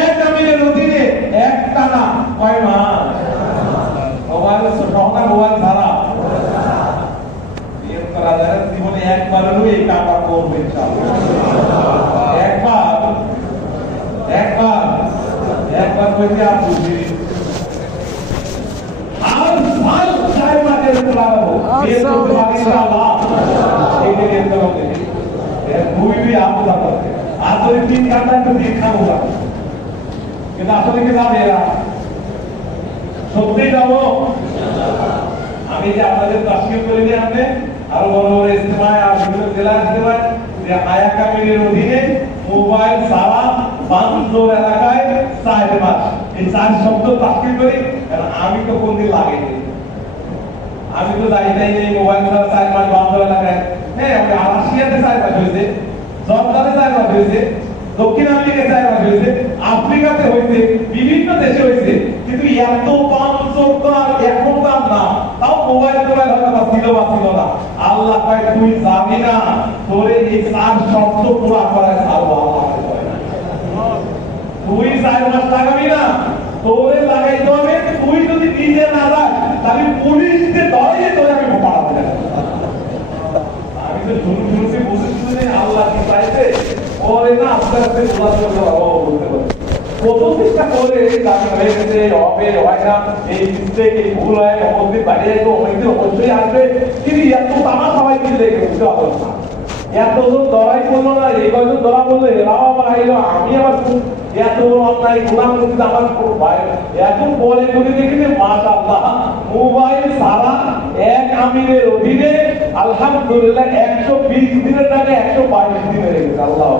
এক আমিরের অধীনে একটা না কয় মাস মোবাইল সহকার মোবাইল ছাড়া জীবনে একবারও এই কাজটা করবে একবার কইতে আর বুঝি আর সাল চাই মাঠে লাগাবো এই তো ইনশাআল্লাহ এই দিকে তো ভূমি भी आप बता सकते हैं आप तो 3 घंटा तो देखा होगा কিন্তু আসলে কি যাবে এরা সত্যি যাবো আমি যে আপনাদের তাসকির করে দিয়ে আপনি আরো বড় বড় ইজতিমায় আর বিভিন্ন জেলা ইজতিমায় যে আয়া কামিলের অধীনে মোবাইল সারা বান্দর এলাকায় 4 মাস এই 4 শব্দ তাসকির করি। কারণ আমি তো কোনদিন লাগেনি, আমি তো যাই নাই এই মোবাইল সারা 4 মাস বান্দর এলাকায়। হ্যাঁ আমি রাশিয়াতে 4 মাস হয়েছে, জর্দানে 4 মাস হয়েছে, দক্ষিণ আমেরিকায় 4 মাস হয়েছে, আফ্রিকাতে হয়েছে, বিভিন্ন দেশে হয়েছে। কিন্তু এত বান্দর তো আর এখন তো না, তাও মোবাইল টোবাইল হয়তো ছিল না। আল্লাহ কয় তুই যাবি না, তোরে এই 4 শব্দ পুরা করায় ছাড়বো। আল্লাহ তুই 4 মাস লাগাবি না, তোরে লাগাইতে হবে। তুই যদি নিজে না যাস তাহলে পুলিশকে ধরে তোরে আমি পাঠাবো। আমি তো শুরুতে বুঝেছি আল্লাহ কি চাইছে ওরে না আস্তে আস্তে বলতে পারবো। প্রথম চেষ্টা করে তাকে হয়ে গেছে, হবে হয় না, এই মিস্টেক এই ভুল হয়, অবশ্যই বাড়িয়ে যাবো, অবশ্যই আসবে। কিন্তু এত তামা সবাই কিন্তু লেগে বুঝতে পারবো না, এতজন ধরাই করলো না, এই কয়জন ধরা বললো এরাও আবার আইলো, আমি আবার এত অন্যায় গুণা করতে আমার ভাই এত পরে করে দেখেছে মাশাআল্লাহ মোবাইল সারা এক আমিরের অধীনে আলহামদুলিল্লাহ 120 দিনের জায়গায় 122 দিনে রেখেছে। আল্লাহ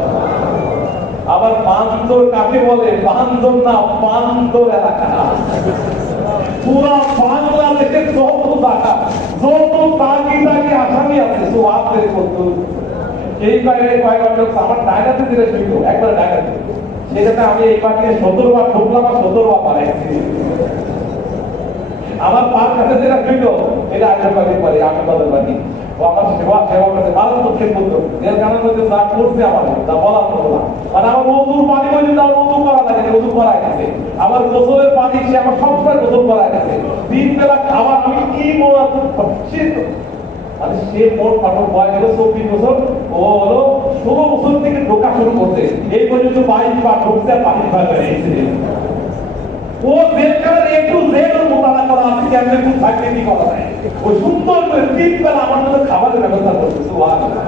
আবার বান্দর কাকে বলে? বান্দর না, বান্দর এলাকা। পুরা বাংলাদেশের যত টাকা যত তাগি আসামি আছে সব আপনাদের করতে এই কয়েকবার লোক আমার ডায়নাতে দিলে শুইত একবার ডায়নাতে, সেটাতে আমি এই পার্কে 17 বার ঢুকলাম আর 17 বার পালাইছি। আমার পার কাছে যেটা শুইত এটা আশীর্বাদী পারি, আমি তাদের পারি ও আমার সেবা করতে ভালো করতে করতো, এর কারণে যা করছে আমার যা বলার মতো না। মানে আমার ওযুর পানি বলি তার ওযু করা লাগে, ওযু করাই গেছে। আমার গোসলের পানি সে আমার সবসময় গোসল করাই গেছে। 3 বেলা খাবার আমি কি মনে সে মোট পাঠক বয়স হলো 24 বছর, ও হলো 16 বছর থেকে ঢোকা শুরু করছে, এই পর্যন্ত 22 বার ঢুকছে পানি খাওয়া হয়েছে। ও বেকার একটু জেড মোতালা করা আছে, কেমনে কোন থাকবে কি করা যায়, ওই সুন্দর করে 3 বেলা আমার জন্য খাবারের ব্যবস্থা করছে। সুবহানাল্লাহ,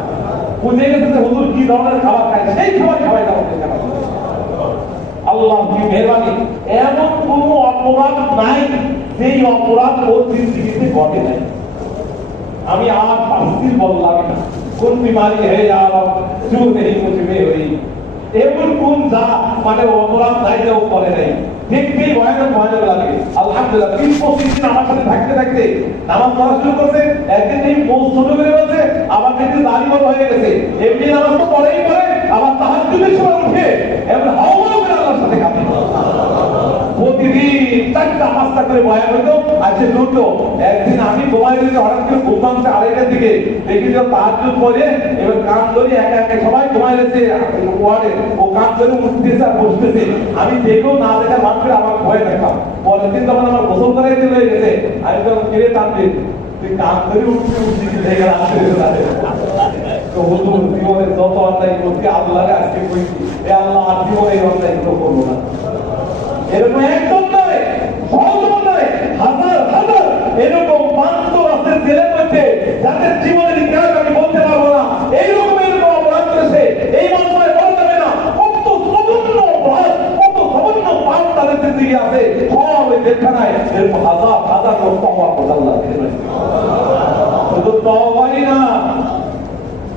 বুঝে গেছে যে হুজুর কি ধরনের খাবার খায়, সেই খাবার খাওয়াই দাও। আল্লাহ কি মেহরবানি, এমন কোন অপরাধ নাই যেই অপরাধ ওর জিন্দেগিতে ঘটে নাই। আমি আর তাফসীর বললাম না, কোন বিমারি है यार जो नहीं मुझ में हुई এমন কোন যা মানে অপরাধ চাইলেও করে নাই, দেখতেই ভয়ানক ভয়ানক লাগে। আলহামদুলিল্লাহ 20-25 দিন আমার সাথে থাকতে থাকতে নামাজ পড়া শুরু করছে। একদিন এই মোজ ছোট করে বলছে, আবার দেখতে দাড়িমত হয়ে গেছে। এমনি নামাজ তো পড়েই পড়ে, আবার তাহাজ্জুদের সময় উঠে এমন হাওয়া করে আল্লাহর সাথে কাঁদে। প্রতিদিন 4টা-5টা করে বয়ান হইতো, আজকে দুটো। একদিন আমি ঘুমাই দিকে হঠাৎ করে ঘুম ভাঙছে 2:30টার দিকে, দেখি যে তাহাজ্জুদ পড়ে এবার কান ধরে একা একা সবাই ঘুমাই গেছে ওয়ার্ডে, ও কান ধরে উঠতেছে আর বসতেছে। আমি দেখেও না দেখা ভাব করে আমার ভয় দেখলাম। পরের দিন তখন আমার গোসল করাইতে হয়ে গেছে, আমি তখন ফিরে টানতে তুই কান ধরে উঠতে উঠতে দেখে তো হুজুর জীবনে যত অন্যায় করছি আল্লাহরে আজকে কইছি, এ আল্লাহ আর জীবনে এই অন্যায় করবো না। এরকম একদম নয়, সহজ নয়, হাজার হাজার এরকম 500 আছে জেলের মধ্যে যাদের জীবনের ইতিহাস আমি বলতে পারবো না। এইরকম এরকম অপরাধ করেছে, এই মামলায় বলা যাবে না কত জঘন্য অপরাধ, কত জঘন্য পাপ তাদের জিন্দেগি আছে। সব ওই জেলখানায় এরকম হাজার হাজার লোক তওবা করে আল্লাহ শুধু তওবাই না,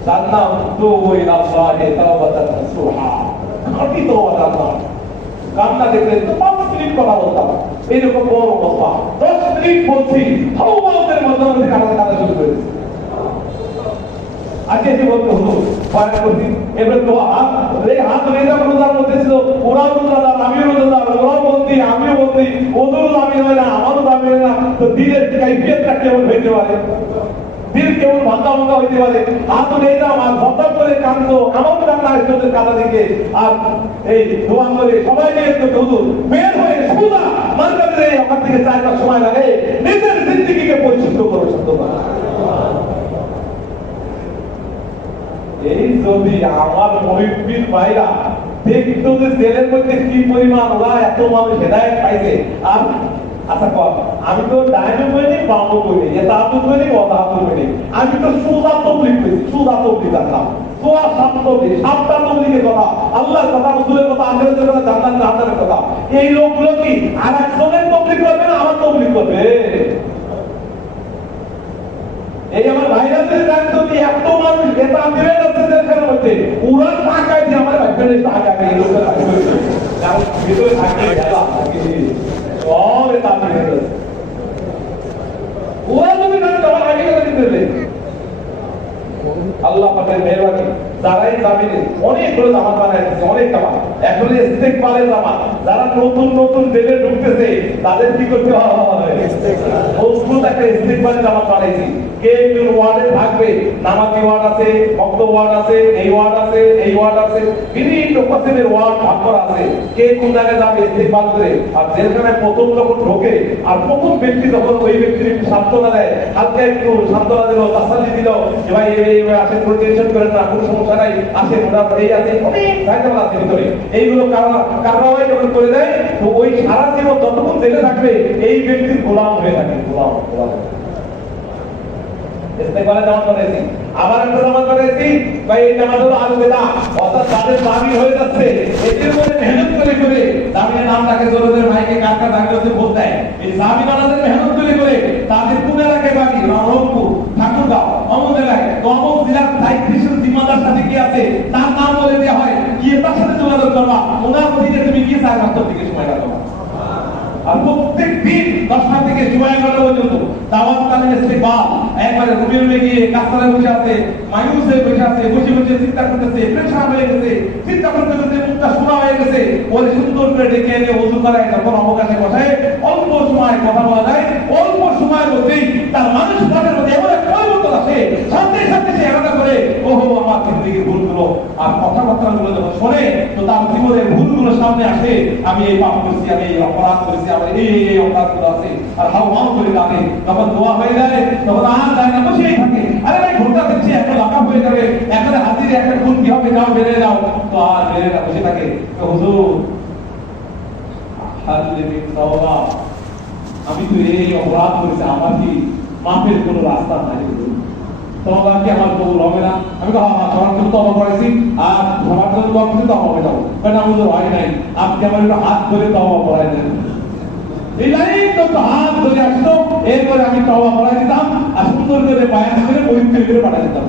তার নাম তুবু ইলাল্লাহি তাওবাতান নাসুহা, খাঁটি তওবা আল্লাহ। কান্না দেখলে তো 5 মিনিট কথা বলতাম, এইরকম বড় কথা 10 মিনিট বলছি, হাওয়াদের মধ্যে কান্না শুরু করেছি। আজকে যে বলতে হলো পারে করছি, এবার তো হাত রেজা রোজার মধ্যে ছিল, ওরাও রোজাদার আমিও রোজাদার, ওরাও বলছি আমিও বলছি, ওদেরও দামি হয় না আমারও দামি হয় না, তো দিলের কাইফিয়তটা কেমন হইতে পারে, দিল কেমন ভাঙ্গা ভাঙ্গা হইতে পারে। হাত রেজা আর হঠাৎ করে কান্দো, আমারও কান্না আসছে ওদের কাদা দিকে, আর এই দোয়া করে সবাই নিয়ে তো হুজুর বের হয়ে সুদা মার্কেটে আমার থেকে 4টা সময় লাগে, নিজের জিন্দেগিকে পরিশুদ্ধ করে শুদ্ধ করা। এই যদি আমার মুরিব্বির ভাইরা দেখতো যে জেলের মধ্যে কি পরিমাণ ওরা এত মানুষ হেদায়েত পাইছে। আর আচ্ছা কর, আমি তো ডাইনও করিনি বামও করিনি, এটা তো করিনি ওটা তো করিনি, আমি তো সুদা তবলিগ করেছি, সুদা তবলিগ আসলাম, সোয়া 7 তবলিগ, 7টা তবলিগের কথা, আল্লাহর কথা, রাসূলের কথা, আখিরাতের কথা, জান্নাত জাহান্নামের কথা। এই লোকগুলো কি আর একজনের তবলিগ করবে না আমার তবলিগ করবে? এই আমার ভাইরাসের জানতো কি এত মানুষ এটা দিলে যাচ্ছে দেশের মধ্যে, ওরা টাকায় দিয়ে আমার ভাইরাসের টাকা আগে এই লোকের আগে হয়েছে, কারণ ভিতরে থাকে খেলা থাকে সব এটা দিয়ে যাচ্ছে। ওরা যদি জানতো আমার আগে করে দিতে আল্লাহ পাকের মেহরবানি। যারাই জামিনে অনেকগুলো জামাত বানায় দিচ্ছে, অনেক জামাত এখন ইস্তেকবালের জামাত, যারা নতুন নতুন জেলে ঢুকতেছে তাদের কি করতে হয়, মজবুত একটা ইস্তেকবালের জামাত বানাইছি। কে কোন ওয়ার্ডে থাকবে, নামাজি ওয়ার্ড আছে, ভক্ত ওয়ার্ড আছে, এই ওয়ার্ড আছে, এই ওয়ার্ড আছে, বিভিন্ন পশ্চিমের ওয়ার্ড ভাগ করা আছে, কে কোন জায়গায় যাবে ইস্তেকবাল করে। আর জেলখানায় প্রথম যখন ঢোকে আর প্রথম ব্যক্তি যখন ওই ব্যক্তির একটু সান্ত্বনা দেয়, হালকা একটু সান্ত্বনা দিল, তাসাল্লি দিল, যে ভাই এই আসেন, কোনো টেনশন করেন না, কোনো সমস্যা নাই, আসেন, ওরা এই আছে, অনেক জায়গা আছে ভিতরে। এইগুলো কারবাই যখন করে দেয়, তো ওই সারা জীবন যতক্ষণ জেলে থাকবে এই ব্যক্তির গোলাম হয়ে থাকে, গোলাম গোলাম। ইস্তেকবালে জামাত বানাইছি, আবার একটা জামাত বানাইছি, ভাই এই জামাত হলো আল বেদা, অর্থাৎ যাদের দাবি হয়ে যাচ্ছে এদের মধ্যে মেহনত করে করে দাবির নাম রাখে, জোরদের ভাইকে কারকা ডাকতে ভোট দেয়, এই দাবি বানাদের মেহনত করে করে তাদের কোনে রাখে বাড়ি রংপুর, ঠাকুরগাঁও, অমুক এলাকায়, তো অমুক জেলার দায়িত্বশীল জিম্মাদার সাথে কি আছে তার নাম বলে দেওয়া হয়, গিয়ে তার সাথে যোগাযোগ করবা, ওনার অধীনে তুমি গিয়ে 4 ঘন্টার দিকে সময় রাখবা। আর প্রত্যেক দিন 10টা থেকে 11টা পর্যন্ত দাওয়াতকালীন ইস্তেকবাল, একবারে রুমে রুমে গিয়ে কাছারে বসে আছে, মায়ুস হয়ে বসে আছে, বসে বসে চিন্তা করতেছে, প্রেশার হয়ে গেছে, চিন্তা করতে করতে মুখটা শোনা হয়ে গেছে, ওরে সুন্দর করে ডেকে এনে ওযু করায়, তারপর অবকাশে বসায়, অল্প সময় কথা বলা যায়, অল্প সময়ের মধ্যেই তার মানসিকতার মধ্যে এমন এক পরিবর্তন আসে, সাথে সাথে সে এলাকা করে ওহো আমার জিন্দেগির ভুলগুলো আর কথাবার্তাগুলো যখন শোনে, তো তার জীবনের ভুলগুলো সামনে আসে, আমি এই পাপ করছি, আমি এই অপরাধ করেছি, আমার এই অপরাধগুলো আছে, আর হাও মাও করে কাঁদে। তখন দোয়া হয়ে যায়, তখন আর যায় না, বসেই থাকে, আরে ভাই ঘন্টা দিচ্ছি, একটা লাগাম হয়ে যাবে, একটা হাজিরে একটা খুন কি হবে, যাও বেড়ে যাও, তো আর বেড়ে না, বসে থাকে। তো হুজুর আমি তো এই অপরাধ করেছি, আমার কি মাফের কোনো রাস্তা নাই? তওবা কি আমার কবুল হবে না? আমি সবার জন্য তওবা করেছি, আর সবার জন্য তওবা করছি, তওবা হবে না, কারণ আমি তো হয় নাই, আপনি আমার একটু হাত ধরে তওবা করাই দেন। এই লাইন তো হাত ধরে আসতো, এরপরে আমি তওবা করাই দিতাম, আর সুন্দর করে বায়ান করে পবিত্র করে পাঠাই দিতাম।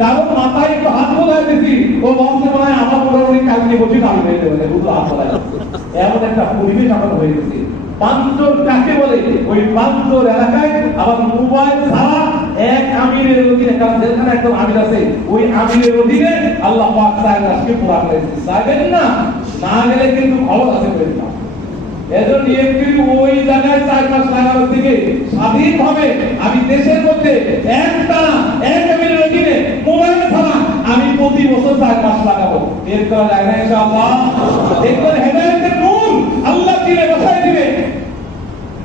কারণ মাথায় একটু হাত বোঝায় দিছি, ও বলছে মনে হয় আমার মোটামুটি কালকে বসে কাল হয়ে যাবে, শুধু হাত বোঝায়। এমন একটা পরিবেশ আমাদের হয়ে গেছে। পাঞ্চর কাকে বলে? ওই পাঞ্চর এলাকায় আবার মোবাইল ছাড়া এক আমিরের অধীনে, কারণ যেখানে একদম আমির আছে ওই আমিরের অধীনে আল্লাহ পাক তার রাষ্ট্রকে পুরা করেছে। চাইবেন না, না গেলে কিন্তু খবর আছে বলেন না। এজন্য ওই জায়গায় 4 মাস লাগানোর থেকে স্বাধীনভাবে আমি দেশের মধ্যে একটানা এক আমিরের অধীনে মোবাইল ছাড়া আমি প্রতি বছর 4 মাস লাগাবো। এর করা যায় না ইনশাআল্লাহ। দেখবেন হেদায়েতের নূর আল্লাহ দিলে বসায় দিবে।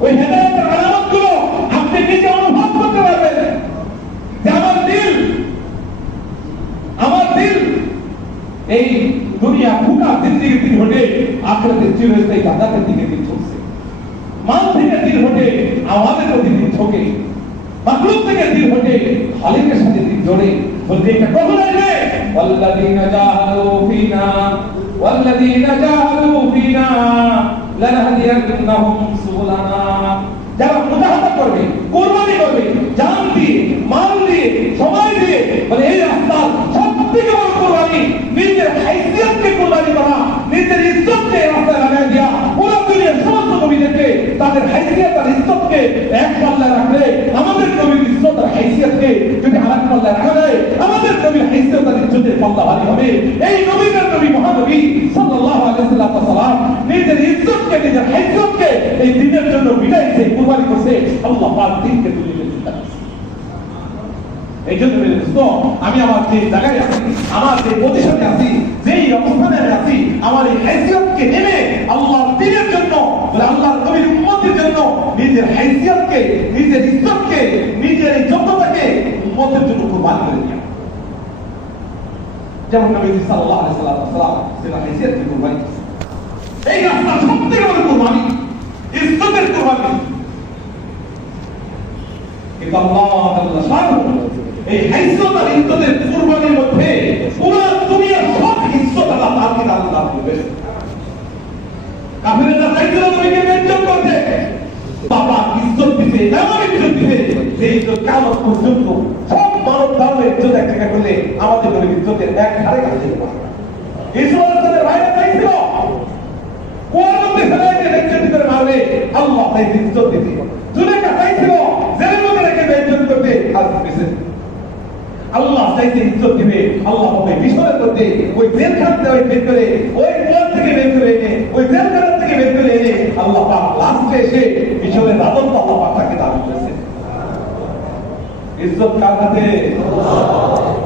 ওই হেদায়েতের আলামতগুলো আপনি নিজে অনুভব করতে পারবেন যে আমার দিল এই দুনিয়া পুরা জিন্দেগি দিন হটে আখিরাতের চিরস্থায়ী জান্নাতের দিকে দিন চলছে। মান থেকে দিন হটে আমাদের প্রতি দিন ঝোঁকে, মাখলুক থেকে দিন হটে খালিকের সাথে দিন জোড়ে। বলতে এটা কখন আসবে? ওয়াল্লাযীনা জাহাদু ফিনা লানাহদিয়ান্নাহুম সুবুলানা। যারা মুজাহাদা করবে, কুরবানি করবে, জান দিয়ে, মাল দিয়ে, সময় দিয়ে, বলে এই রাস্তা সবথেকে বড় কুরবানি নিজের হাইসিয়তকে কুরবানি করা, নিজের ইজ্জতকে রাস্তায় লাগাই দেওয়া। পুরো দুনিয়ার সমস্ত নবীদেরকে তাদের হাইসিয়ত আর ইজ্জতকে এক পাল্লায় রাখলে আমাদের নবীর ইজ্জত আর হাইসিয়তকে যদি আরেক পাল্লায় রাখা যায়, আমাদের নবীর হাইসিয়ত আর ইজ্জতের পাল্লা ভারী হবে। এই নবীদের নবী মহানবী সাল্লাল্লাহু আলাইহি ওয়াসাল্লাম নিজের ইজ্জতকে, নিজের হাইসিয়তকে এই দ্বীনের জন্য বিদায়ছে, কুরবানি করছে। আল্লাহ পাক দ্বীনকে তুলে দিয়েছেন। এই জন্য আমি আমার যে জায়গায় আছি, আমার যে পজিশনে আছি, যেই অবস্থানে আমি আছি, আমার এই হাইসিয়তকে নেমে আল্লাহর দ্বীনের জন্য, আল্লাহর নবীর উম্মতের জন্য নিজের হাইসিয়তকে, নিজের ইজ্জতকে, নিজের এই যোগ্যতাকে উম্মতের জন্য কুরবানি করে দেয়া। যেমন নবী সাল্লাল্লাহু আলাইহি ওয়াসাল্লাম সেটা হাইসিয়তকে কুরবানি করেছেন। এই রাস্তা সবথেকে বড় কুরবানি, ইজ্জতের কুরবানি। কিন্তু আল্লাহ এই হাইসিয়ত আর ইজ্জতের কুরবানির মধ্যে পুরো দুনিয়ার সব ইজ্জত আল্লাহ তাআলা দান করবেন। কাফিররা চাইছিল নবীকে বেজ্জত করতে, বাবা ইজ্জত দিতে, এমন ইজ্জত দিতে যে ইজ্জত কিয়ামত পর্যন্ত সব মানব ধর্মের ইজ্জত এক জায়গা করলে আমাদের নবীর ইজ্জতের এক ধারে কাছে যেতে পারবে না। ইসরায়েলের ভাইরা চাইছিল কোরআন মধ্যে ফেলাইতে বেজ্জত করে মারবে, আল্লাহ তাই ইজ্জত দিতে। জুলেখা চাইছিল জেলের মধ্যে রেখে বেজ্জত করতে, আজ বেঁচে আল্লাহ চাইতে ইজ্জত দিবে। আল্লাহ হবে মিশরের মধ্যে ওই জেলখানা থেকে বের করে, ওই কোরআন থেকে বের করে এনে, ওই জেলখানা থেকে বের করে এনে আল্লাহ পাক লাস্টে এসে মিশরের রাজত্ব আল্লাহ পাক তাকে দান করেছে। ইজ্জত কার হাতে?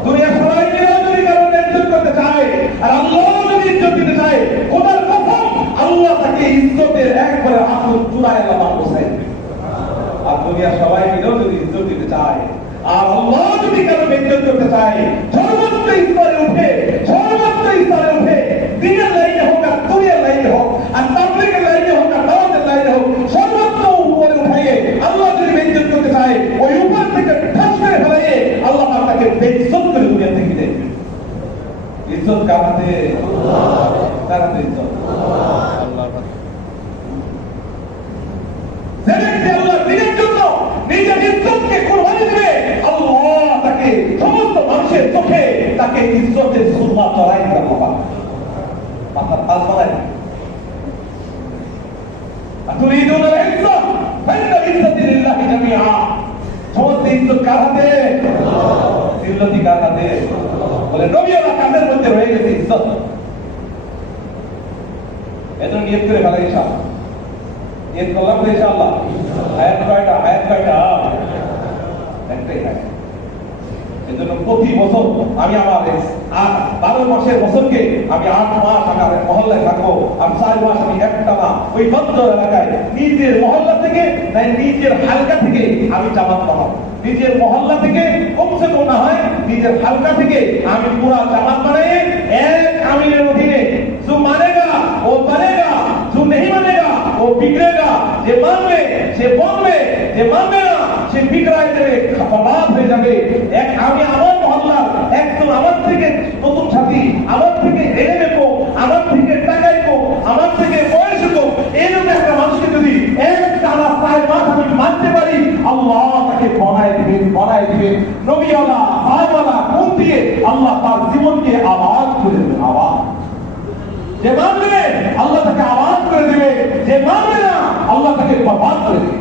দুনিয়া সবাই মিলে যদি কারো ইজ্জত করতে চায় আর আল্লাহ যদি ইজ্জত দিতে চায়, খোদার কসম আল্লাহ তাকে ইজ্জতের একবারে আসল চূড়ায় আল্লাহ পৌঁছায় দেবে। আর দুনিয়া সবাই মিলে যদি ইজ্জত দিতে চায় আর আল্লাহ যদি কারো বেজ্জত করতে চায়, সর্বোচ্চ স্তরে উঠে, সর্বোচ্চ স্তরে উঠে, দিনের লাইনে হোক আর দুনিয়ার লাইনে হোক, আর তাবলীগের লাইনে হোক আর দাওয়াতের লাইনে হোক, সর্বোচ্চ উপরে উঠাইয়ে আল্লাহ যদি বেজ্জত করতে চায়, ওই উপর থেকে ঠাস করে ফেলাইয়ে আল্লাহ তাকে বেজ্জত করে দুনিয়া থেকে দেয়। ইজ্জত কার হাতে? কার হাতে ইজ্জত? আল্লাহ দিনের জন্য নিজের ইজ্জতকে কুরবানি দিবে, আল্লাহ তাকে সমস্ত মানুষের চোখে তাকে ইজ্জতের সুরমা চড়াই দিবে। মাথার তাজ বানায় তুরিদুন আল-ইজ্জত ফাইন্না ইজ্জতি লিল্লাহি জামিআ। সমস্ত ইজ্জত কার হাতে? ইজ্জত কার হাতে? বলে নবী ওরা কাদের মধ্যে রয়ে গেছে ইজ্জত। এজন্য নিয়ত করে ফেলা ইনশাআল্লাহ। নিয়ত করলাম তো ইনশাআল্লাহ। আয়াত কয়টা? আয়াত কয়টা? একটাই আয়াত। এজন্য প্রতি বছর আমি আমার 12 মাসের বছরকে আমি 8 মাস আমার মহল্লায় থাকবো, আর 4 মাস আমি একটানা ওই বদ্ধ এলাকায় নিজের মহল্লা থেকে, নিজের হালকা থেকে আমি জামাত বানাবো। নিজের মহল্লা থেকে কমসে কম না হয় নিজের হালকা থেকে আমি পুরা জামাত বানিয়ে এক আমিরের অধীনে, जो मानेगा वो बनेगा, जो नहीं मानेगा वो बिगड़ेगा। যে মানবে সে বলবে, যে মানবে না সে বিগড়ায় যাবে, বরবাদ হয়ে যাবে। এক আমি আমার মহল্লার একজন আমার থেকে নতুন সাথী, আমার থেকে এনে নেবো, আমার থেকে টাকাইবো, আমার থেকে বয়স হবো, এরকম একটা মানুষকে যদি এক টানা 4 মাস আমি মানতে পারি, আল্লাহ তাকে বনায় দিবেন, বনায় দিবেন। নবীওয়ালা, সাহাবাওয়ালা, দিয়ে আল্লাহ তার জীবনকে আবাদ করে দেবে। আবাদ যে মানবে আল্লাহ তাকে আবাদ করে দেবে, যে মানবে না আল্লাহ তাকে বরবাদ করে দেবে।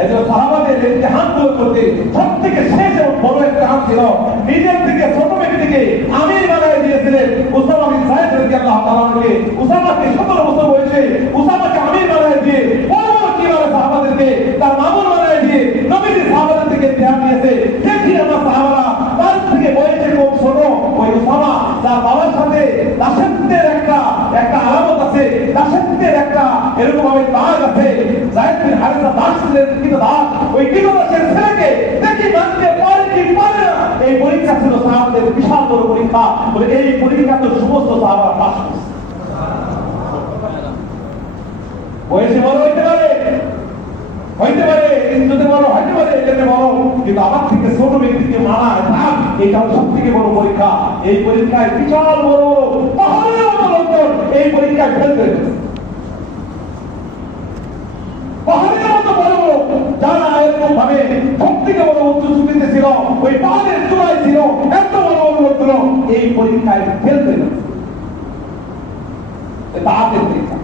এজন্য সাহাবাদের ইমতিহান করতে সব থেকে শেষ এবং বড় ইমতিহান ছিল নিজের থেকে ছোট ব্যক্তিকে আমির বানায় দিয়েছিলেন উসামা বিন যায়েদ রাদিয়াল্লাহু তাআলা আনহুকে। উসামাকে 17 বছর বয়সে উসামাকে আমির বানায় দিয়ে পরবর্তীকালে সাহাবাদেরকে তার মামুন বানায় দিয়ে নবীজি সাহাবাদের থেকে ইমতিহান নিয়েছে। দেখি আমরা সাহাবারা তার থেকে বয়সে খুব ছোট ওই উসামা তার বাবার সাথে দাসত্বের একটা আলামত আছে, দাসত্বের একটা এরকম ভাবে দাগ আছে। যায়েদ বিন হারিসা দাস ছিলেন, কিন্তু দাস ওই কিবলাসের ছেলেকে দেখি মানতে পারে কি পারে না। এই পরীক্ষা ছিল সাহাবাদের বিশাল বড় পরীক্ষা। বলে এই পরীক্ষা তো সমস্ত সাহাবারা পাস করেছে। বয়সে বড় হইতে পারে, ইজ্জতে বড় হইতে পারে, এজন্য বড়, কিন্তু আমার থেকে ছোট ব্যক্তিকে মানা না, এটা সব থেকে বড় পরীক্ষা। এই পরীক্ষায় বিশাল বড় পাহাড়ের মতো লোকজন এই পরীক্ষায় ফেল করে গেছে। পাহাড়ের মতো বড় বড় যারা এরকম ভাবে সব থেকে বড় উচ্চ সুবিধে ছিল, ওই পাহাড়ের চূড়ায় ছিল, এত বড় বড় লোকগুলো এই পরীক্ষায় ফেল করে গেছে। তাদের পরীক্ষা।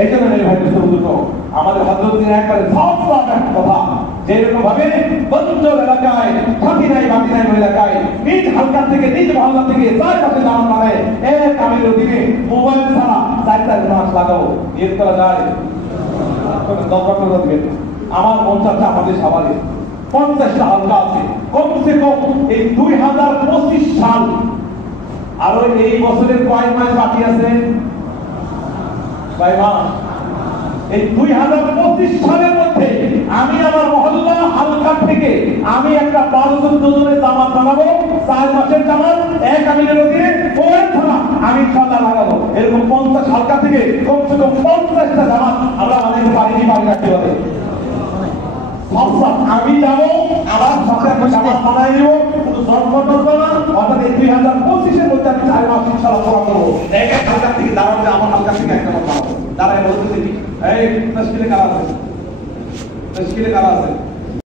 এই জন্য ভাই দুটো আমাদের হযরতের একবারে সাফ একটা কথা, যেরকম ভাবে বঞ্চল এলাকায় বাকি নাই এলাকায় নিজ হালকা থেকে নিজ মহল্লা থেকে চার পাশে জামান মানে এক আমির অধীনে মোবাইল ছাড়া 4 মাস লাগাও এর করা যায়। আমার 50টা আমাদের সবারই 50টা হালকা আছে, কমসে কম এই 2025 সাল। আর এই বছরের কয় মাস বাকি আছে? 6 মাস। এই 2025 সালের মধ্যে আমি আমার মহল্লা হালকা থেকে আমি একটা 12-14 জনের জামাত বানাবো, 4 মাসের জামাত, এক আমিরের অধীনে ওই থানা আমি ইনশাআল্লাহ লাগাবো। এরকম 50 হালকা থেকে কমসে কম 50টা জামাত আমরা বানাইতে পারি কি পারি রাখতে পারি। আমি যাবো, আমার সাথে একটা জামাত বানাই নিব, শুধু সংগঠন না, অর্থাৎ এই 2025-এর মধ্যে আমি 4 মাস ইনশাআল্লাহ পুরো করবো। এক হালকা থেকে দাঁড়াবে, আমার হালকা থেকে একটা বানাবো। দাঁড়ায় বলতে এই তশকিলে কারা আছে?